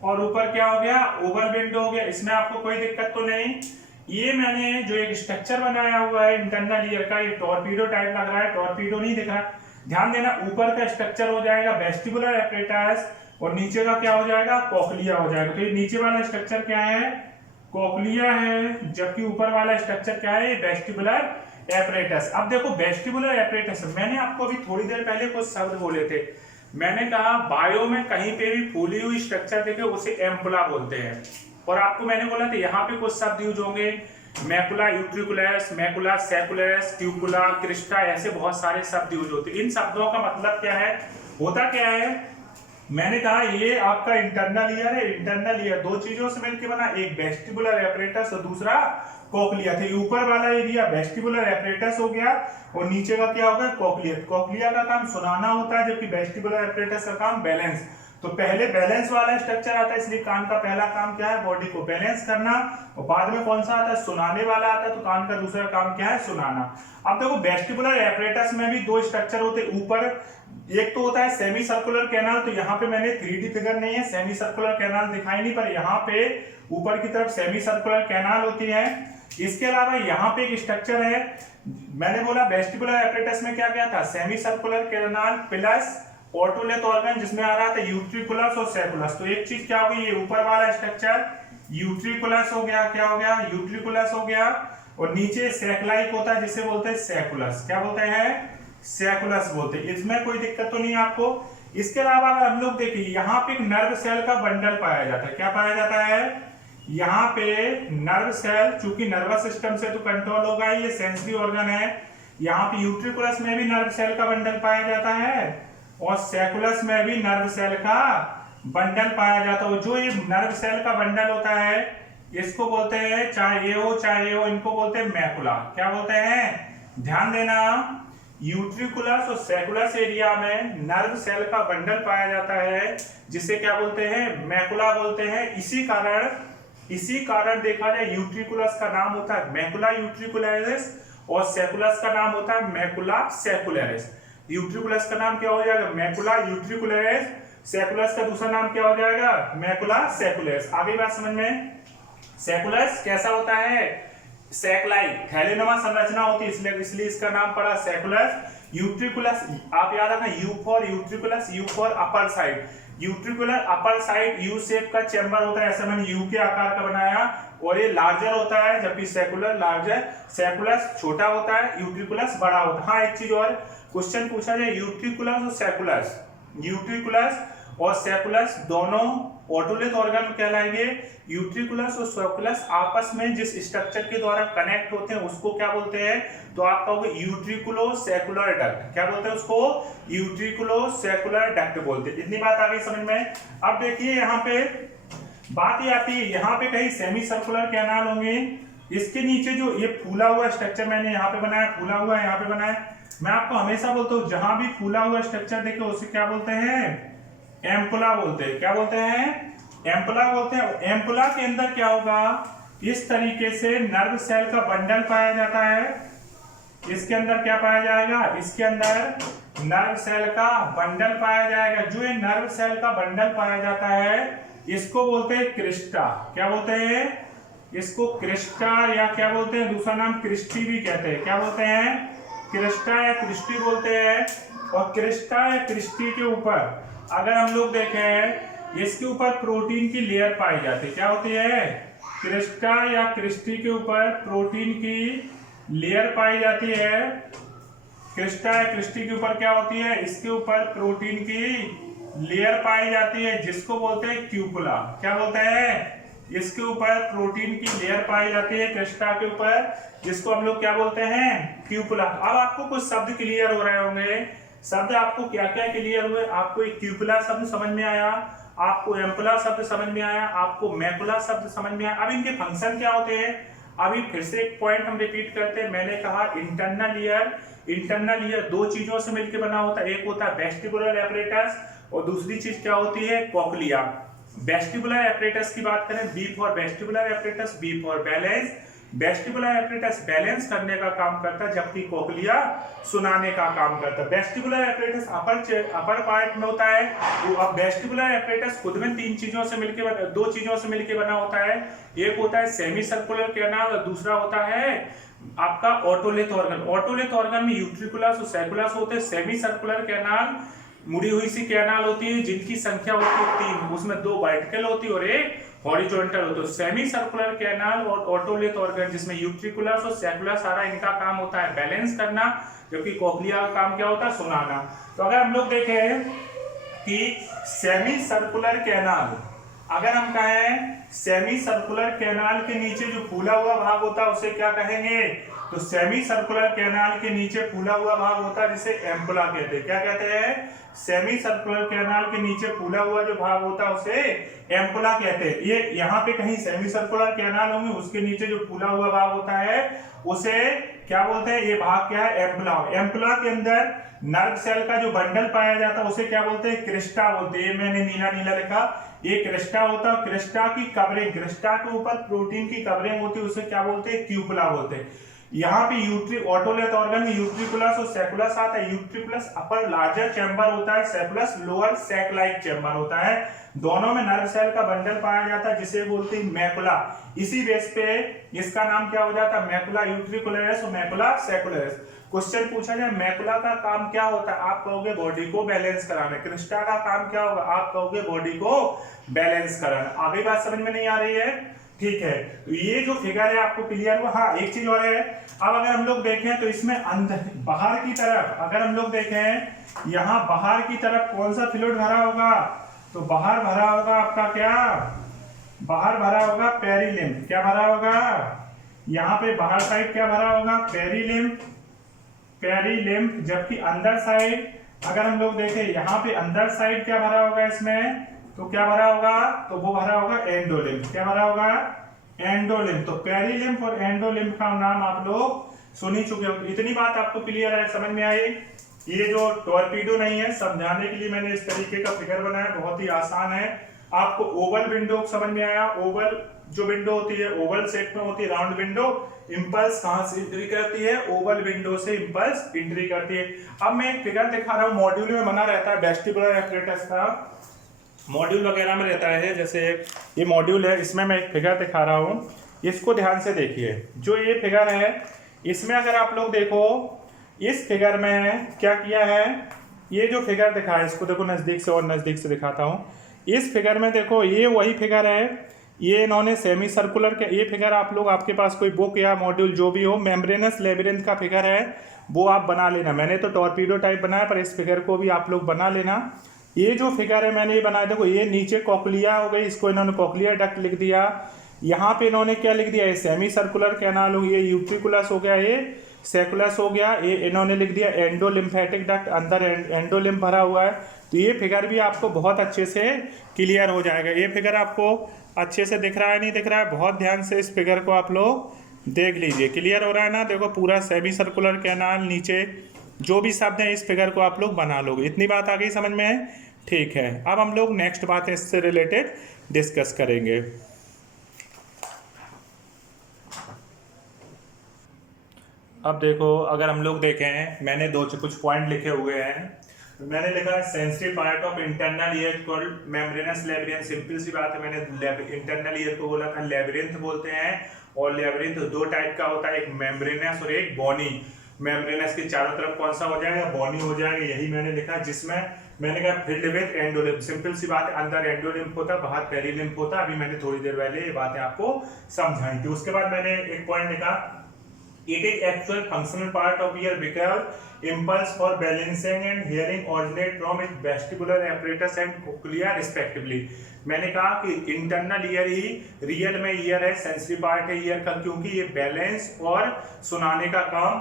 और ऊपर क्या हो गया? ओवल विंडो हो गया। इसमें आपको कोई दिक्कत तो नहीं? ये मैंने जो एक स्ट्रक्चर बनाया हुआ है इंटरनल ईयर का, ये टॉर्पीडो टाइप लग रहा है, टॉर्पीडो नहीं दिख रहा। ध्यान देना, ऊपर का स्ट्रक्चर हो जाएगा वेस्टिबुलर एपरेटस, और नीचे का क्या हो जाएगा? कोक्लिया हो जाएगा। तो ये नीचे वाला स्ट्रक्चर क्या है? कोक्लिया है, जबकि ऊपर वाला स्ट्रक्चर क्या है? Vestibular apparatus. अब देखो वेस्टिबुलर एपरेटस, मैंने आपको अभी थोड़ी देर पहले कुछ शब्द बोले थे। मैंने कहा बायो में कहीं पे भी फूली हुई स्ट्रक्चर देखे उसे एम्पुला बोलते हैं, और आपको मैंने बोला था यहाँ पे कुछ शब्द यूज होंगे, मैकुला यूट्रिकुलस, मैकुला सेकुलस, ट्यूकुला, क्रिस्टा, ऐसे बहुत सारे शब्द यूज होते हैं। इन शब्दों का मतलब क्या है, होता क्या है? मैंने कहा ये आपका इंटरनल ईयर है। इंटरनल ईयर दो चीजों से मिलकर बना, एक वेस्टिबुलर एपरेटस और दूसरा कोक्लिया थे। ऊपर वाला एरिया वेस्टिबुलर एपरेटस हो गया, और नीचे का क्या होगा? कोक्लिया। कोक्लिया का काम सुनाना होता है, जबकि वेस्टिबुलर एपरेटस का काम बैलेंस। तो पहले बैलेंस वाला स्ट्रक्चर आता है, इसलिए कान का पहला काम क्या है? बॉडी को बैलेंस करना, और बाद में कौन सा आता है? सुनाने वाला आता है। तो कान का दूसरा काम क्या है? सुनाना। अब देखो वेस्टिबुलर एपरेटस में भी दो स्ट्रक्चर होते हैं। ऊपर एक तो होता है सेमी सर्कुलर कैनाल, तो यहाँ पे मैंने 3D फिगर नहीं है, सेमी सर्कुलर कैनाल दिखाई नहीं, पर यहाँ पे ऊपर की तरफ सेमी सर्कुलर कैनाल होती है। इसके अलावा यहाँ पे एक स्ट्रक्चर है, मैंने बोला वेस्टिबुलर एपरेटस में क्या क्या था? Semi circular canal plus otolith organ, जिसमें आ रहा था यूट्रिकुलस और सेकुलस। तो एक चीज क्या होगी? ये ऊपर वाला स्ट्रक्चर यूट्रिकुलस हो गया। क्या हो गया? यूट्रिकुलस हो गया। और नीचे सेक्लाइक होता है, जिसे बोलते हैं सेकुलस। क्या बोलते हैं? सेकुलस बोलते हैं। इसमें कोई दिक्कत तो नहीं आपको। इसके अलावा अगर हम लोग देखिए, यहाँ पे एक नर्व सेल का बंडल पाया जाता है। क्या पाया जाता है? यहाँ पे नर्व सेल, चूंकि नर्वस सिस्टम से तो कंट्रोल होगा, ये सेंसरी ऑर्गन है। यहाँ पे यूट्रिकुलस में भी नर्व सेल का बंडल पाया जाता है, और सेकुलस में भी नर्व सेल का बंडल पाया जाता है। जो ये नर्व सेल का बंडल होता है, इसको बोलते हैं, चाहे ये हो, इनको बोलते हैं मैकुला। क्या बोलते हैं? ध्यान देना, यूट्रिकुलस और सेकुलस एरिया में नर्व सेल का बंडल पाया जाता है, जिसे क्या बोलते हैं? मैकुला बोलते हैं। इसी कारण देखा जाए यूट्रिकुलस का नाम होता है मैकुला यूट्रिकुलरिस, और सेकुलस का नाम होता है मैकुला सेकुलरिस। यूट्रिकुलस का नाम क्या हो जाएगा? मैकुला यूट्रिकुलरिस। सेकुलस का दूसरा नाम क्या हो जाएगा? मैकुला सेकुलरिस। आगे बात समझ में? सेकुलस कैसा होता है? सैकलाइक थैलेनुमा संरचना होती है, इसलिए इसका नाम पड़ा सेकुलस। यूट्रिकुलस आप याद रखना, U for utriculus, U for upper side. Utricular upper side U shape का चैम्बर होता है, ऐसा मैंने यू के आकार का बनाया, और ये लार्जर होता है, जबकि सेकुलर लार्जर, सेकुलस छोटा होता है, यूट्रिकुलस बड़ा होता है। हाँ, एक चीज और क्वेश्चन पूछा जाए, यूट्रिकुलस और सेकुलस, यूट्रिकुलस और सेकुलस दोनों ऑटोलिथ ऑर्गन कहलाएंगे। यूट्रिकुलस और सेकुलस आपस में जिस स्ट्रक्चर के द्वारा कनेक्ट होते हैं उसको क्या बोलते हैं, तो आप कहोगे यूट्रिकुलो सेकुलर डक्ट। क्या बोलते हैं उसको, यूट्रिकुलो सेकुलर डक्ट बोलते हैं। इतनी बात आ गई समझ में। अब देखिए यहाँ पे बात ये आती है, यहाँ पे कहीं सेमी सर्कुलर कैनाल होंगे, इसके नीचे जो ये फूला हुआ स्ट्रक्चर मैंने यहाँ पे बनाया, फूला हुआ यहाँ पे बनाया, मैं आपको हमेशा बोलता हूँ जहां भी फूला हुआ स्ट्रक्चर देखे उसे क्या बोलते हैं, एम्पुला बोलते हैं। क्या बोलते हैं, एम्पुला बोलते हैं। एम्पुला के अंदर क्या होगा, इस तरीके से नर्व सेल का बंडल पाया जाता है। इसके अंदर क्या पाया जाएगा, इसके अंदर नर्व सेल का बंडल पाया जाएगा। जो ये नर्व सेल का बंडल पाया जाता है इसको बोलते हैं क्रिस्टा। क्या बोलते हैं, इसको क्रिस्टा या क्या बोलते हैं, दूसरा नाम क्रिस्टी भी कहते हैं। क्या बोलते हैं, क्रिस्टा या क्रिस्टी बोलते हैं। और क्रिस्टा या क्रिस्टी के ऊपर अगर हम लोग देखें, इसके ऊपर प्रोटीन की लेयर पाई जाती है। क्या होती है, क्रिस्टा या क्रिस्टी के ऊपर प्रोटीन की लेयर पाई जाती है। क्रिस्टा या क्रिस्टी के ऊपर क्या होती है, इसके ऊपर प्रोटीन की लेयर पाई जाती है, जिसको बोलते हैं क्यूपुला। क्या बोलते हैं, इसके ऊपर प्रोटीन की लेयर पाई जाती है क्रिस्टा के ऊपर, जिसको हम लोग क्या बोलते हैं, क्यूपुला। अब आपको कुछ शब्द क्लियर हो रहे होंगे। शब्द आपको क्या क्या क्लियर हुए, आपको एक क्यूपुला शब्द समझ में आया, आपको एम्पुला शब्द समझ में आया, आपको मैकुला शब्द समझ में आया। अब इनके फंक्शन क्या होते हैं, अभी फिर से एक पॉइंट हम रिपीट करते हैं। मैंने कहा इंटरनल ईयर, इंटरनल ईयर दो चीजों से मिलकर बना होता है, एक होता है वेस्टिबुलर एपरेटस और दूसरी चीज क्या होती है, कॉक्लिया। वेस्टिबुलर एपरेटस की बात करें, B for vestibular apparatus, B for balance. Vestibular apparatus balance करने का काम करता है, जबकि कोक्लिया सुनाने का काम करता है। वेस्टिबुलर एपरेटस अपर पार्ट में होता है। तो अब वेस्टिबुलर एपरेटस खुद में तीन चीजों से मिलकर, दो चीजों से मिलकर बना होता है। एक होता है सेमी सर्कुलर कैनाल और दूसरा होता है आपका ऑटोलिथ ऑर्गन। ऑटोलिथ ऑर्गन में यूट्रिकुलस और सेकुलस होते हैं। सेमी सर्कुलर कैनाल मुड़ी हुई सी कैनाल होती है जिनकी संख्या होती है 3, उसमें 2 वर्टिकल होती है और एक हॉरिजॉन्टल होती है। सेमी सर्कुलर कैनाल और ऑटोलिथ ऑर्गन जिसमें यूट्रिकुलस और सेकुलस सारा, इनका काम होता है बैलेंस करना, जबकि कोक्लिया का काम क्या होता है, सुनाना। तो अगर हम लोग देखें कि सेमी सर्कुलर कैनाल, अगर हम कहें सेमी सर्कुलर कैनाल के नीचे जो फूला हुआ भाग होता है उसे क्या कहेंगे, तो सेमी सर्कुलर कैनाल के नीचे फूला हुआ भाग होता है जिसे एम्पुला कहते हैं। क्या कहते हैं, सेमी सर्कुलर कैनाल के नीचे फूला हुआ जो भाग होता है उसे एम्पुला कहते हैं। ये यहाँ पे कहीं सेमी सर्कुलर कैनाल होंगे, उसके नीचे जो फूला हुआ भाग होता है उसे क्या बोलते हैं, ये भाग क्या है, एम्पुला। एम्पुला के अंदर नर्व सेल का जो बंडल पाया जाता है उसे क्या बोलते हैं, क्रिस्टा बोलते हैं। मैंने नीला नीला लिखा, ये क्रिस्टा होता है। क्रिस्टा की कवरिंग, क्रिस्टा के ऊपर प्रोटीन की कवरिंग होती है, उसे क्या बोलते हैं, क्यूपुला बोलते हैं। यहाँ पे ऑटोलिथ ऑर्गन में यूट्रिकुलस और सेकुलस आता है। यूट्रिकुलस अपर लार्जर चैम्बर होता है, सेकुलस लोअर सैक लाइक चैम्बर होता है। दोनों में नर्व सेल का बंडल पाया जाता है जिसे बोलते हैं मैकुला। इसी बेस पे इसका नाम क्या हो जाता है, मैकुला यूट्रिकुलरिस और मैकुला सेकुलरिस। क्वेश्चन पूछा जाए मैकुला का काम क्या होता है, आप कहोगे बॉडी को बैलेंस कराना। क्रिस्टा का काम क्या होगा, आप कहोगे बॉडी को बैलेंस कराना। आगे बात समझ में नहीं आ रही है, ठीक है। तो ये जो फिगर है आपको क्लियर हुआ। हाँ, एक चीज और है, अब अगर हम लोग देखें तो इसमें अंदर बाहर की तरफ, अगर हम लोग देखें यहाँ बाहर की तरफ कौन सा फ्लूइड भरा होगा, तो बाहर भरा होगा आपका क्या, बाहर भरा होगा पेरिलिम्फ। क्या भरा होगा, यहाँ पे बाहर साइड क्या भरा होगा, पेरिलिम्फ, पेरिलिम्फ। जबकि अंदर साइड अगर हम लोग देखें, यहाँ पे अंदर साइड क्या भरा होगा इसमें, तो क्या भरा होगा, तो वो भरा होगा एंडोलिम्फ। क्या भरा होगा, एंडोलिम्फ। तो पेरिलिम्फ और एंडोलिम्फ का नाम आप लोग सुन ही चुके हो। इतनी बात आपको क्लियर है, समझ में आई। ये जो टॉर्पीडो नहीं है, समझाने के लिए मैंने इस तरीके का फिगर बनाया, बहुत ही आसान है। आपको ओवल विंडो समझ में आया, ओवल जो विंडो होती है ओवल शेप में होती है, राउंड विंडो। इंपल्स कहां से एंट्री करती है, ओवल विंडो से इंपल्स एंट्री करती है। अब मैं एक फिगर दिखा रहा हूँ, मॉड्यूल में बना रहता है वेस्टिबुलर एपरेटस का, मॉड्यूल वगैरह में रहता है। जैसे ये मॉड्यूल है, इसमें मैं एक फिगर दिखा रहा हूँ, इसको ध्यान से देखिए। जो ये फिगर है इसमें अगर आप लोग देखो, इस फिगर में क्या किया है, ये जो फिगर दिखा है इसको देखो नज़दीक से, और नज़दीक से दिखाता हूँ। इस फिगर में देखो ये वही फिगर है, ये इन्होंने सेमी सर्कुलर के, ये फिगर आप लोग, आपके पास कोई बुक या मॉड्यूल जो भी हो, मेम्ब्रेनस लेबिरिंथ का फिगर है वो आप बना लेना। मैंने तो टॉर्पीडो टाइप बनाया, पर इस फिगर को भी आप लोग बना लेना। ये जो फिगर है मैंने ये बनाया, देखो ये नीचे कॉकलिया हो गई, इसको इन्होंने कॉकलिया डक्ट लिख दिया। यहाँ पे इन्होंने क्या लिख दिया, ये सेमी सर्कुलर कैनाल हो, ये यूट्रिकुलस हो गया, ये सेकुलस हो गया, ये इन्होंने लिख दिया एंडोलिम्फेटिक डक्ट, अंदर एंडोलिम्फ भरा हुआ है। तो ये फिगर भी आपको बहुत अच्छे से क्लियर हो जाएगा। ये फिगर आपको अच्छे से दिख रहा है नहीं दिख रहा है, बहुत ध्यान से इस फिगर को आप लोग देख लीजिए। क्लियर हो रहा है ना? देखो पूरा सेमी सर्कुलर कैनाल, नीचे जो भी शब्द है इस फिगर को आप लोग बना लोगे। इतनी बात आ गई समझ में? ठीक है, अब हम लोग नेक्स्ट बात इससे रिलेटेड डिस्कस करेंगे। अब देखो, अगर हम लोग देखें, मैंने कुछ पॉइंट लिखे हुए हैं। मैंने लिखा है sensitive part of internal ear called membranous labyrinth. Simple सी बात है, मैंने इंटरनल ईयर को बोला था लेबिरिंथ बोलते हैं, और लेबिरिंथ दो टाइप का होता है, एक मेम्ब्रेनस और एक बोनी। मेम्ब्रेनस के चारों तरफ कौन सा हो जाएगा? बोनी हो जाएगा। यही मैंने लिखा, जिसमें मैंने कहा फिल्ड विद एंडोलिम्फ। सिंपल सी बात है, अंदर एंडोलिम्फ होता है, बाहर पेरिलिम्फ होता है। अभी मैंने थोड़ी देर पहले ये बातें आपको समझाई थी। उसके बाद मैंने एक पॉइंट लिखा, it is actual functional part of ear because impulse for balancing and hearing originate from its vestibular apparatus and cochlea respectively। मैंने कहा कि इंटरनल ईयर ही रियल में ईयर है, सेंसरी पार्ट है ईयर का, क्योंकि ये बैलेंस और सुनाने का काम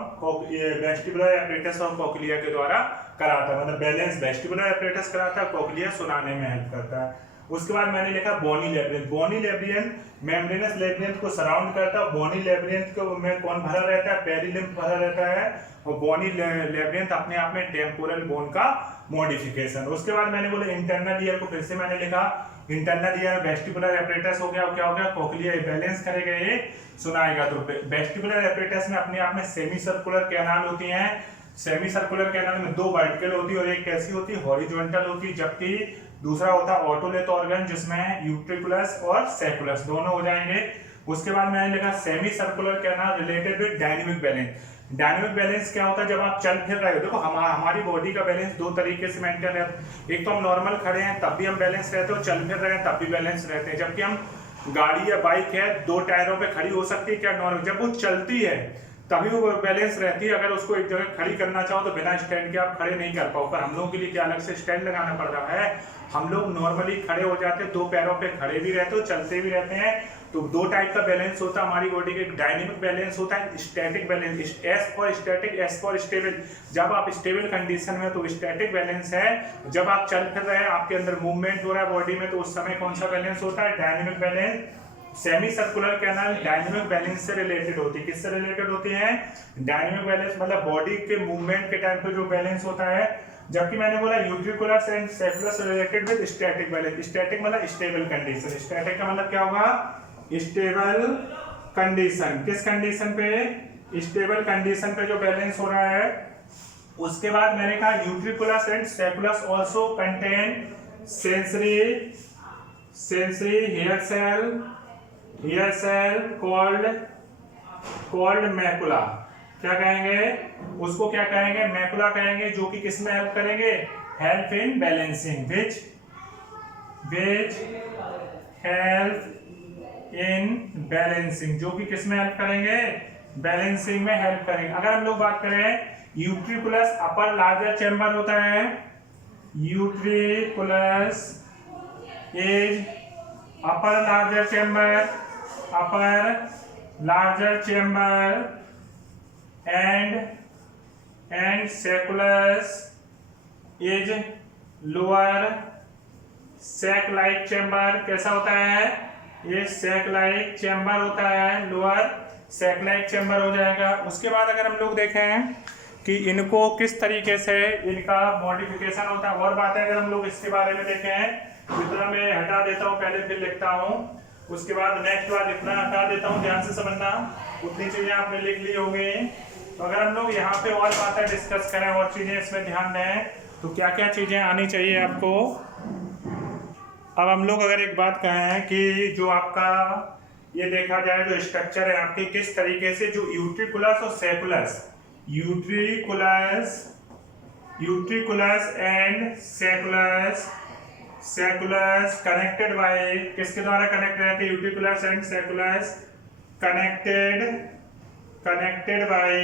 वेस्टिबुलर एपरेटस और कोक्लिया के द्वारा कराता है। मतलब बैलेंस वेस्टिबुलर एपरेटस कराता है, कोक्लिया सुनाने में हेल्प करता है। उसके बाद मैंने लिखा बोनी लेबिरिंथ। बोनी लेबिरिंथ मेम्ब्रेनस लेबिरिंथ को सराउंड करता है। बोनी लेबिरिंथ को में कौन भरा रहता है? पेरिलिम्फ भरा रहता है। और बोनी लेबिरिंथ अपने आप में टेम्पोरल बोन का मॉडिफिकेशन। उसके बाद मैंने बोला इंटरनल ईयर को फिर से मैंने लिखा, इंटरनल ईयर वेस्टिबुलर एपरेटस हो गया, क्या हो गया? कोक्लिया बैलेंस करेगा, ये सुनाएगा। तो वेस्टिबुलर एपरेटस में अपने आप में सेमी सर्कुलर कैनाल होती हैं। सेमी सर्कुलर कैनाल में दो वर्टिकल होती है और एक कैसी होती है? हॉरिजॉन्टल होती है। जबकि दूसरा होता है ऑटोलेथ ऑर्गन, जिसमें यूट्रिकुलस और सेकुलस दोनों हो जाएंगे। उसके बाद मैंने लिखा semi circular canal related with dynamic balance. Dynamic balance क्या होता है? जब आप चल फिर रहे हो, देखो हमारी बॉडी का बैलेंस दो तरीके से मेंटेन रहता है। एक तो हम नॉर्मल खड़े हैं तब भी हम बैलेंस रहते हैं, चल फिर रहे हैं तब भी बैलेंस रहते हैं। जबकि हम गाड़ी या बाइक है, दो टायरों पे खड़ी हो सकती है क्या नॉर्मल, जब वो चलती है तभी वो बैलेंस रहती है। अगर उसको एक जगह खड़ी करना चाहो तो बिना स्टैंड के आप खड़े नहीं कर पाओ। पर हम लोगों के लिए क्या अलग से स्टैंड लगाना पड़ रहा है? हम लोग नॉर्मली खड़े हो जाते हैं, दो पैरों पे खड़े भी रहते हो, चलते भी रहते हैं। तो दो टाइप का बैलेंस होता है हमारी बॉडी के। डायनेमिक बैलेंस होता है, static balance. S for static, S for stable. जब आप स्टेबल कंडीशन में तो स्टैटिक बैलेंस है। जब आप चल फिर रहे हैं, आपके अंदर मूवमेंट हो रहा है बॉडी में, तो उस समय कौन सा बैलेंस होता है? Dynamic balance. Semicircular canal dynamic balance से रिलेटेड होती है। किससे रिलेटेड होती है? डायनेमिक बैलेंस, मतलब बॉडी के मूवमेंट के टाइम पे जो बैलेंस होता है। जबकि मैंने बोला utriculus and sacculus related with static balance. Static मतलब स्टेबल कंडीशन। स्टैटिक का मतलब क्या होगा? Stable condition. किस कंडीशन पे? स्टेबल कंडीशन पे जो बैलेंस हो रहा है। उसके बाद मैंने कहा utriculus and sacculus also contain sensory hair cell called macula. क्या कहेंगे उसको? क्या कहेंगे? मैकुला कहेंगे, जो कि किस में हेल्प करेंगे? Help in balancing, which help in balancing, जो कि किस में हेल्प करेंगे? बैलेंसिंग में हेल्प करेंगे। अगर हम लोग बात करें, यूट्रिकुलस अपर लार्जर चैम्बर होता है। Utriculus is upper larger chamber and sacculus is lower sac like chamber. कैसा होता है? ये सैक लाइक चैम्बर होता है, लोअर सैक लाइक चैम्बर हो जाएगा। उसके बाद अगर हम लोग देखें कि इनको किस तरीके से इनका मॉडिफिकेशन होता है, और बातें अगर हम लोग इसके बारे में देखें, इतना मैं हटा देता हूँ, पहले फिर लिखता हूँ। उसके बाद नेक्स्ट बार इतना हटा देता हूँ, ध्यान से समझना, उतनी चीजें आपने लिख ली होंगी। तो अगर हम लोग यहाँ पे और बातें डिस्कस करें और चीजें इसमें ध्यान दें, तो क्या क्या चीजें आनी चाहिए आपको। अब हम लोग अगर एक बात कहें कि जो आपका ये देखा जाए जो स्ट्रक्चर है आपके, किस तरीके से जो यूट्रिकुलस और sacculus, utriculus utriculus and sacculus, sacculus connected by, किसके द्वारा कनेक्ट रहते हैं? Utriculus and sacculus connected by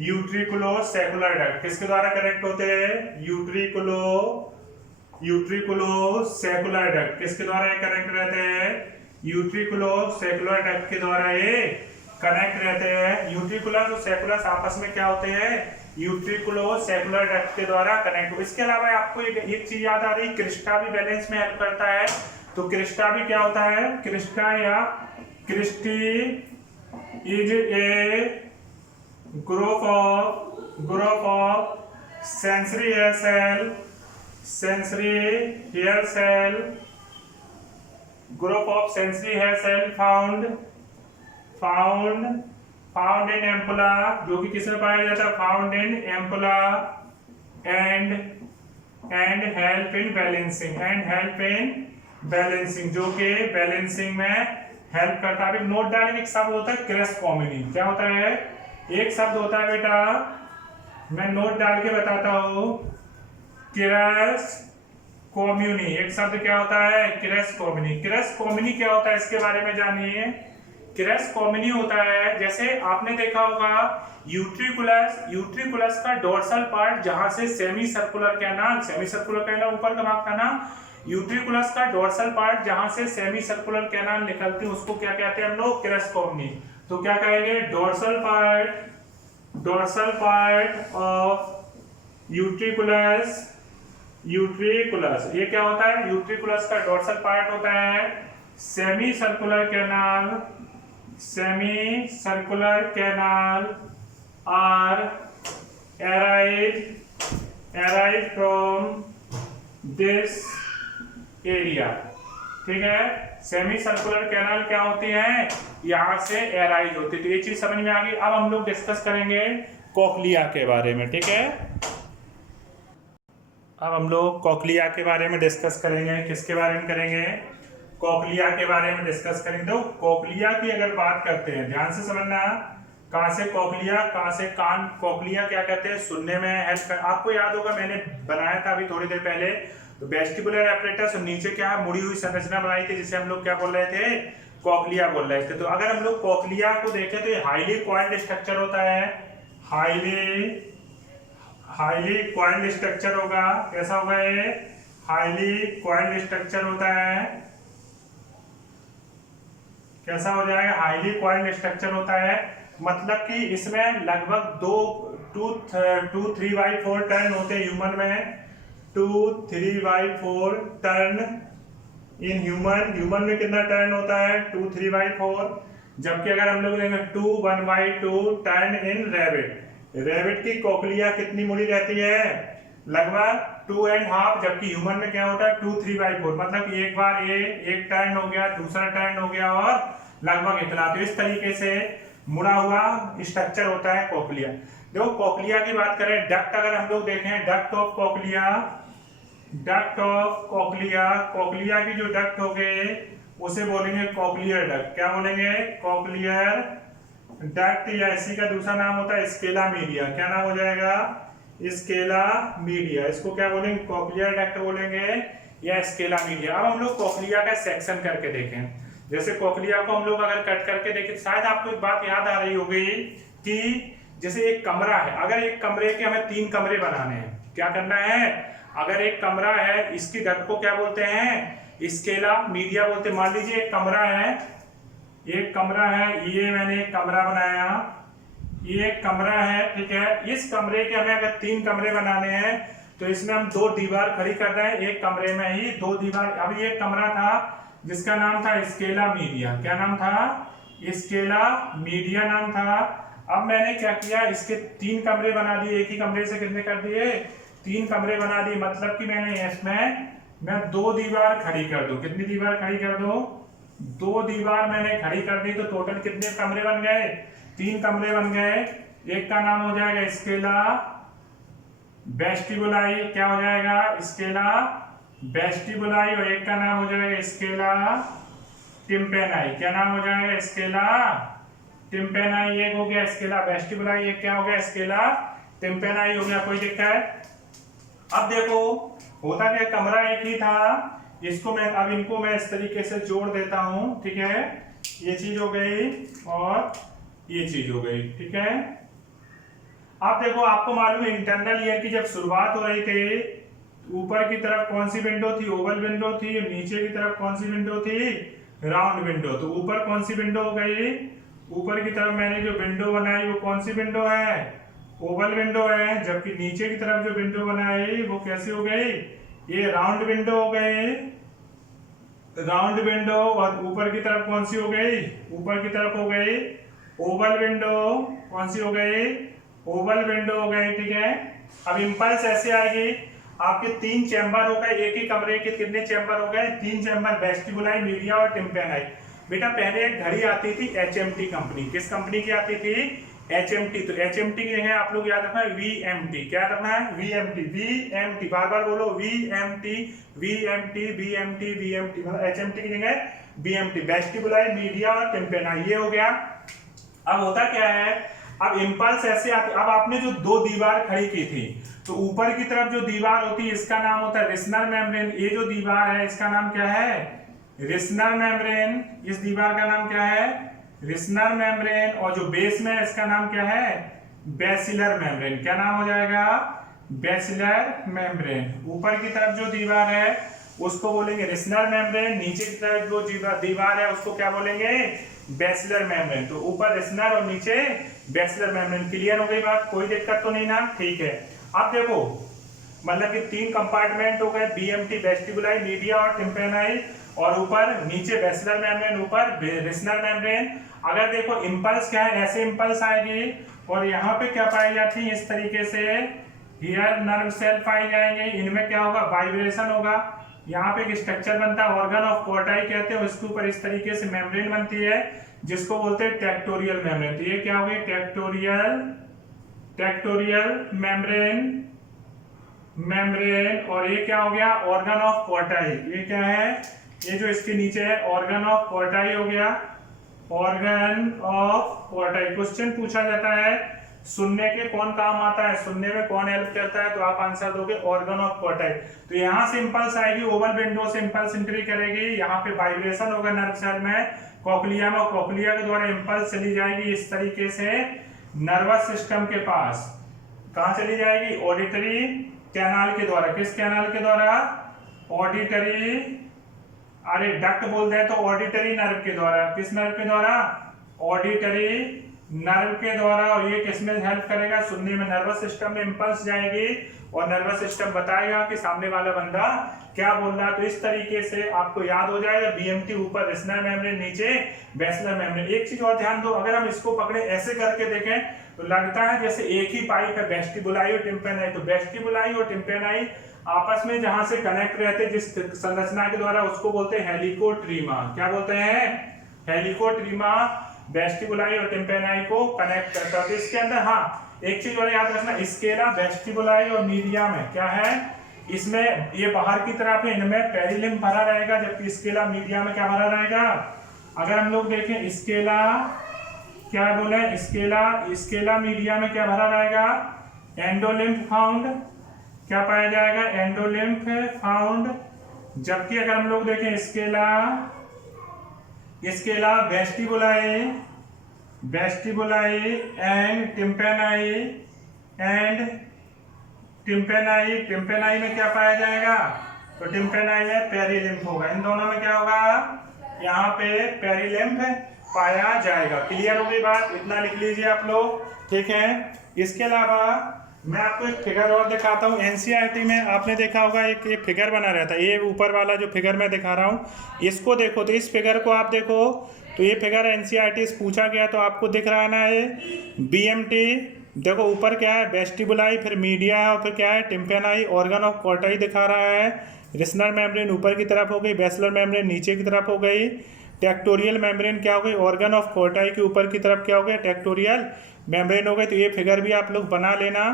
utriculo saccular duct, किसके द्वारा कनेक्ट होते हैं? यूट्रिकुलो सैकुलर डक्ट, किसके द्वारा ये कनेक्ट रहते हैं? यूट्रिकुलो सैकुलर डक्ट के द्वारा ये कनेक्ट रहते हैं। यूट्रिकुलस और सैकुलस आपस में क्या होते हैं? यूट्रिकुलो सैकुलर डक्ट के द्वारा कनेक्ट। इसके अलावा आपको एक चीज याद आ रही, क्रिस्टा भी बैलेंस में हेल्प करता है। तो क्रिस्टा भी क्या होता है? क्रिस्टा या cristae is a group of sensory hair cell group of sensory hair cell found in ampulla, जो कि किसमें पाया जाता है? Found in ampulla and help in balancing, जो कि बैलेंसिंग में हेल्प करता है। नोट डालेंगे, एक शब्द होता है क्रेस्कोमिनी। क्या होता है? एक शब्द होता है बेटा, मैं नोट डाल के बताता हूं, क्रेस्कोम्युनी। एक शब्द क्या होता है? क्रेस्कोमिनी। क्रेस्कोमिनी क्या होता है इसके बारे में जानिए। क्रेस्कोमिनी होता है, जैसे आपने देखा होगा यूट्रिकुलस का डोर्सल पार्ट जहां से सेमी सर्कुलर कैनाल ऊपर का भाग का ना, यूट्रिकुलस का डोर्सल पार्ट जहां से सेमी सर्कुलर कैनाल निकलती है उसको क्या कहते हैं हम लोग? क्रेस्कोमिनी। तो क्या कहेंगे? डोर्सल पार्ट ऑफ यूट्रिकुलस, ये क्या होता है? यूट्रिकुलस का डोर्सल पार्ट होता है। Semicircular canal are arise from this area, ठीक है। सेमी सर्कुलर कैनाल क्या होती है? यहां से एराइज होती है। तो ये चीज समझ में आ गई। अब हम लोग डिस्कस करेंगे कोक्लिया के बारे में, ठीक है। अब हम लोग कोक्लिया के बारे में डिस्कस करेंगे। किसके बारे में करेंगे? कोक्लिया के बारे में डिस्कस करेंगे। तो कोक्लिया की अगर बात करते हैं, ध्यान से समझना, कहां से कोक्लिया, कहां से कान। कोक्लिया क्या कहते हैं? सुनने में हेल्प कर। आपको याद होगा मैंने बनाया था अभी थोड़ी देर पहले, तो वेस्टिबुलर एपरेटस, और नीचे क्या है? मुड़ी हुई संरचना बनाई थी जिसे हम लोग क्या बोल रहे थे? कोक्लिया बोल रहे थे। तो अगर हम लोग कोक्लिया को देखें तो ये हाईली कॉइल्ड स्ट्रक्चर होता है। हाईली कॉइल्ड स्ट्रक्चर होगा। कैसा होगा ये? हाईली कॉइल्ड स्ट्रक्चर होता है। कैसा हो जाएगा? हाईली कॉइल्ड स्ट्रक्चर होता है, मतलब कि इसमें लगभग 2-3/4 टर्न होते हैं ह्यूमन में। 2-3/4 टर्न इन ह्यूमन में कितना टर्न होता है? 2-3/4। जबकि अगर हम लोग देखें 1/2 टर्न इन रैबिट की कोक्लिया कितनी मुड़ी रहती है? लगभग 2.5। जबकि ह्यूमन में क्या होता है? 2-3/4, मतलब एक बार ये एक टर्न हो गया, दूसरा टर्न हो गया, और लगभग इतना। तो इस तरीके से मुड़ा हुआ स्ट्रक्चर होता है कोक्लिया। देखो कोक्लिया की बात करें, डक्ट अगर हम लोग देखें, डक्ट ऑफ कोक्लिया की जो डक्ट हो गए उसे बोलेंगे कोक्लियर डक्ट। क्या बोलेंगे? कोक्लियर डक्ट, या इसी का दूसरा नाम होता है स्केला मीडिया। क्या नाम हो जाएगा? Scala media. इसको क्या बोलेंगे? कोक्लियर डक्ट बोलेंगे या स्केला मीडिया। अब हम लोग कोक्लिया का सेक्शन करके देखें। जैसे कोक्लिया को हम लोग अगर कट करके देखें, शायद आपको एक बात याद आ रही होगी कि जैसे एक कमरा है, अगर एक कमरे के हमें 3 कमरे बनाने हैं, क्या करना है? अगर एक कमरा है, इसकी डक्ट को क्या बोलते हैं? स्केला मीडिया बोलते हैं। मान लीजिए एक कमरा है, ये मैंने एक कमरा बनाया, ये एक कमरा है, ठीक है। इस कमरे के हमें अगर 3 कमरे बनाने हैं तो इसमें हम 2 दीवार खड़ी कर रहे हैं, एक कमरे में ही 2 दीवार। अभी एक कमरा था जिसका नाम था स्केला मीडिया। क्या नाम था? स्केला मीडिया नाम था। अब मैंने क्या किया? इसके 3 कमरे बना दिए। एक ही कमरे से कितने कर दिए? 3 कमरे बना दिए। मतलब कि मैंने इसमें 2 दीवार खड़ी कर दूं। कितनी दीवार खड़ी कर दूं? 2 दीवार मैंने खड़ी कर दी। तो टोटल कितने कमरे बन गए? 3 कमरे बन गए। एक का नाम हो जाएगा स्केला वेस्टिबुलाई। क्या हो जाएगा? Scala vestibuli. और एक का नाम हो जाएगा स्केला टिम्पेनाई। क्या नाम हो जाएगा? स्केला टिम्पेनाई। एक हो गया स्केला वेस्टिबुलाई, एक क्या हो गया? स्केला टिम्पेनाई हो गया, कोई दिक्कत। अब देखो होता क्या, कमरा एक ही था, इसको मैं अब इनको मैं इस तरीके से जोड़ देता हूं, ठीक है। ये चीज हो गई और ये चीज हो गई, ठीक है। अब देखो आपको मालूम है इंटरनल ईयर की जब शुरुआत हो रही थी, ऊपर की तरफ कौन सी विंडो थी, ओवल विंडो थी, नीचे की तरफ कौन सी विंडो थी, राउंड विंडो। तो ऊपर कौन सी विंडो हो गई, ऊपर की तरफ मैंने जो विंडो बनाई वो कौन सी विंडो है, ओवल विंडो है। जबकि नीचे की तरफ जो विंडो बनाई वो कैसी हो गई, ये राउंड विंडो हो गई, राउंड विंडो। और ऊपर की तरफ कौन सी हो गई, ऊपर की तरफ हो गई ओवल विंडो। कौन सी हो गई, ओवल विंडो हो गई, ठीक है। अब इंपल्स ऐसे आएगी, आपके 3 चैम्बर हो गए, एक ही कमरे के कितने चैम्बर हो गए, 3 चैम्बर, वेस्टिबुलाई, मीडिया और टिम्पेनाई। बेटा पहले एक घड़ी आती थी HMT कंपनी, किस कंपनी की आती थी, HMT। तो HMT की जगह आप लोग याद रखना है VMT, क्या रखना है, VMT, बार बार बोलो VMT, मतलब HMT की जगह VMT, वेस्टिबुलाई, मीडिया और टिम्पेनाई, ये हो गया। अब होता क्या है, अब इंपल्स ऐसे आते, अब आपने जो 2 दीवार खड़ी की थी, तो ऊपर की तरफ जो दीवार होती है इसका नाम होता है रिस्नर मेम्ब्रेन। ये जो दीवार है इसका नाम क्या है, रिस्नर मेम्ब्रेन। इस दीवार का नाम क्या है, रिस्नर मेम्ब्रेन। और जो बेस में है इसका नाम क्या है, बेसिलर मेम्ब्रेन। क्या नाम हो जाएगा, बेसिलर मेम्ब्रेन। ऊपर की तरफ जो दीवार है उसको बोलेंगे रिस्नर मेम्ब्रेन, नीचे की तरफ जो दीवार है उसको क्या बोलेंगे, बेसिलर मेम्ब्रेन। तो ऊपर रिस्नर और नीचे बेसिलर मेम्ब्रेन। क्लियर हो गई बात, कोई दिक्कत तो नहीं ना, ठीक है। अब देखो मतलब कि 3 कंपार्टमेंट हो गए, BMT, वेस्टिबुलाई, मीडिया और टिम्पेनाई, और ऊपर नीचे बेसिलर मेम्ब्रेन, ऊपर रिस्नर मेम्ब्रेन। अगर देखो इंपल्स क्या है, ऐसे इंपल्स आएगी और यहाँ पे क्या पाई जाती है, इस तरीके से हियर नर्व सेल पाई जाएंगे, इनमें क्या होगा, वाइब्रेशन होगा। यहाँ पे एक स्ट्रक्चर बनता है, ऑर्गन ऑफ कोर्टाई कहते हैं, उसके ऊपर इस तरीके से मेम्ब्रेन बनती है जिसको बोलते हैं टेक्टोरियल मेम्ब्रेन। तो ये क्या हो गई, टेक्टोरियल मेम्ब्रेन। और ये क्या हो गया, ऑर्गन ऑफ कोर्टाई। ये क्या है, ये जो इसके नीचे है ऑर्गन ऑफ कोर्टाई हो गया, ऑर्गन ऑफ कोर्टाई। क्वेश्चन पूछा जाता है सुनने के कौन काम आता है, सुनने में कौन हेल्प करता है, तो आप आंसर दोगे ऑर्गन ऑफ कोर्टाई। तो यहाँ से इंपल्स आएगी, ओवल विंडो से इंपल्स एंट्री करेगी, यहाँ पे वाइब्रेशन होगा नर्व सेल में, कोक्लिया में, और कोक्लिया के द्वारा इंपल्स चली जाएगी इस तरीके से नर्वस सिस्टम के पास। कहां चली जाएगी, ऑडिटरी कैनाल के द्वारा। किस कैनाल के द्वारा, ऑडिटरी, अरे डक्ट बोलते हैं तो ऑडिटरी नर्व के द्वारा। किस नर्व के द्वारा, ऑडिटरी नर्व के द्वारा। और ये किसमें हेल्प करेगा, सुनने में। नर्वस सिस्टम में इंपल्स जाएगी और नर्वस सिस्टम बताएगा कि सामने वाला बंदा क्या बोल रहा है। तो इस तरीके से आपको याद हो जाएगा, BMT ऊपर रिस्नर मेम्ब्रेन, नीचे बेसिलर मेम्ब्रेन। एक चीज और ध्यान दो, अगर हम इसको पकड़े ऐसे करके देखें तो लगता है जैसे एक ही पाइप है, वेस्टिबुलाई और टिम्पेनाई। तो वेस्टिबुलाई और टिम्पेनाई आपस में जहां से कनेक्ट रहते हैं जिस संरचना के द्वारा, उसको बोलते हैं हेलिकोट्रीमा। क्या बोलते हैं, हेलिकोट्रीमा वेस्टिबुलाई और टिम्पेनाई को कनेक्ट करता है। तो इसके अंदर हाँ एक चीज और याद रखना, स्केला वेस्टिबुलाई और मीडिया में क्या है, इसमें ये बाहर की तरफ है, इनमें पेरिलिम्फ भरा रहेगा, जबकि स्केला मीडिया में क्या भरा रहेगा। अगर हम लोग देखें स्केला, क्या बोले, स्केला मीडिया में क्या भरा रहेगा, एंडोलिम्फ फाउंड। क्या पाया जाएगा, एंडोलिम्फ फाउंड। जबकि अगर हम लोग देखें स्केला वेस्टिबुलाई एंड टिम्पेनाई में क्या पाया जाएगा, तो टिम्पेनाई में पेरिलिम्फ होगा। इन दोनों में क्या होगा, यहाँ पे पेरिलिम्फ पाया जाएगा। क्लियर हो गई बात, इतना लिख लीजिए आप लोग, ठीक है। इसके अलावा मैं आपको एक फिगर और दिखाता हूँ। NCERT में आपने देखा होगा एक फिगर बना रहता है, ये ऊपर वाला जो फिगर मैं दिखा रहा हूँ इसको देखो। तो इस फिगर को आप देखो, तो ये फिगर NCERT से पूछा गया, तो आपको दिख रहा है ना, ये BMT देखो ऊपर क्या है, वेस्टिबुलाई, फिर मीडिया, और फिर क्या है टिम्पेनाई, ऑर्गन ऑफ कोर्टाई दिखा रहा है। रिस्नर मेम्ब्रेन ऊपर की तरफ हो गई, बेसिलर मेम्ब्रेन नीचे की तरफ हो गई, टेक्टोरियल मेम्ब्रेन क्या हो गई, ऑर्गन ऑफ कोर्टाई के ऊपर की तरफ क्या हो गया, टेक्टोरियल मेम्ब्रेन हो गई। तो ये फिगर भी आप लोग बना लेना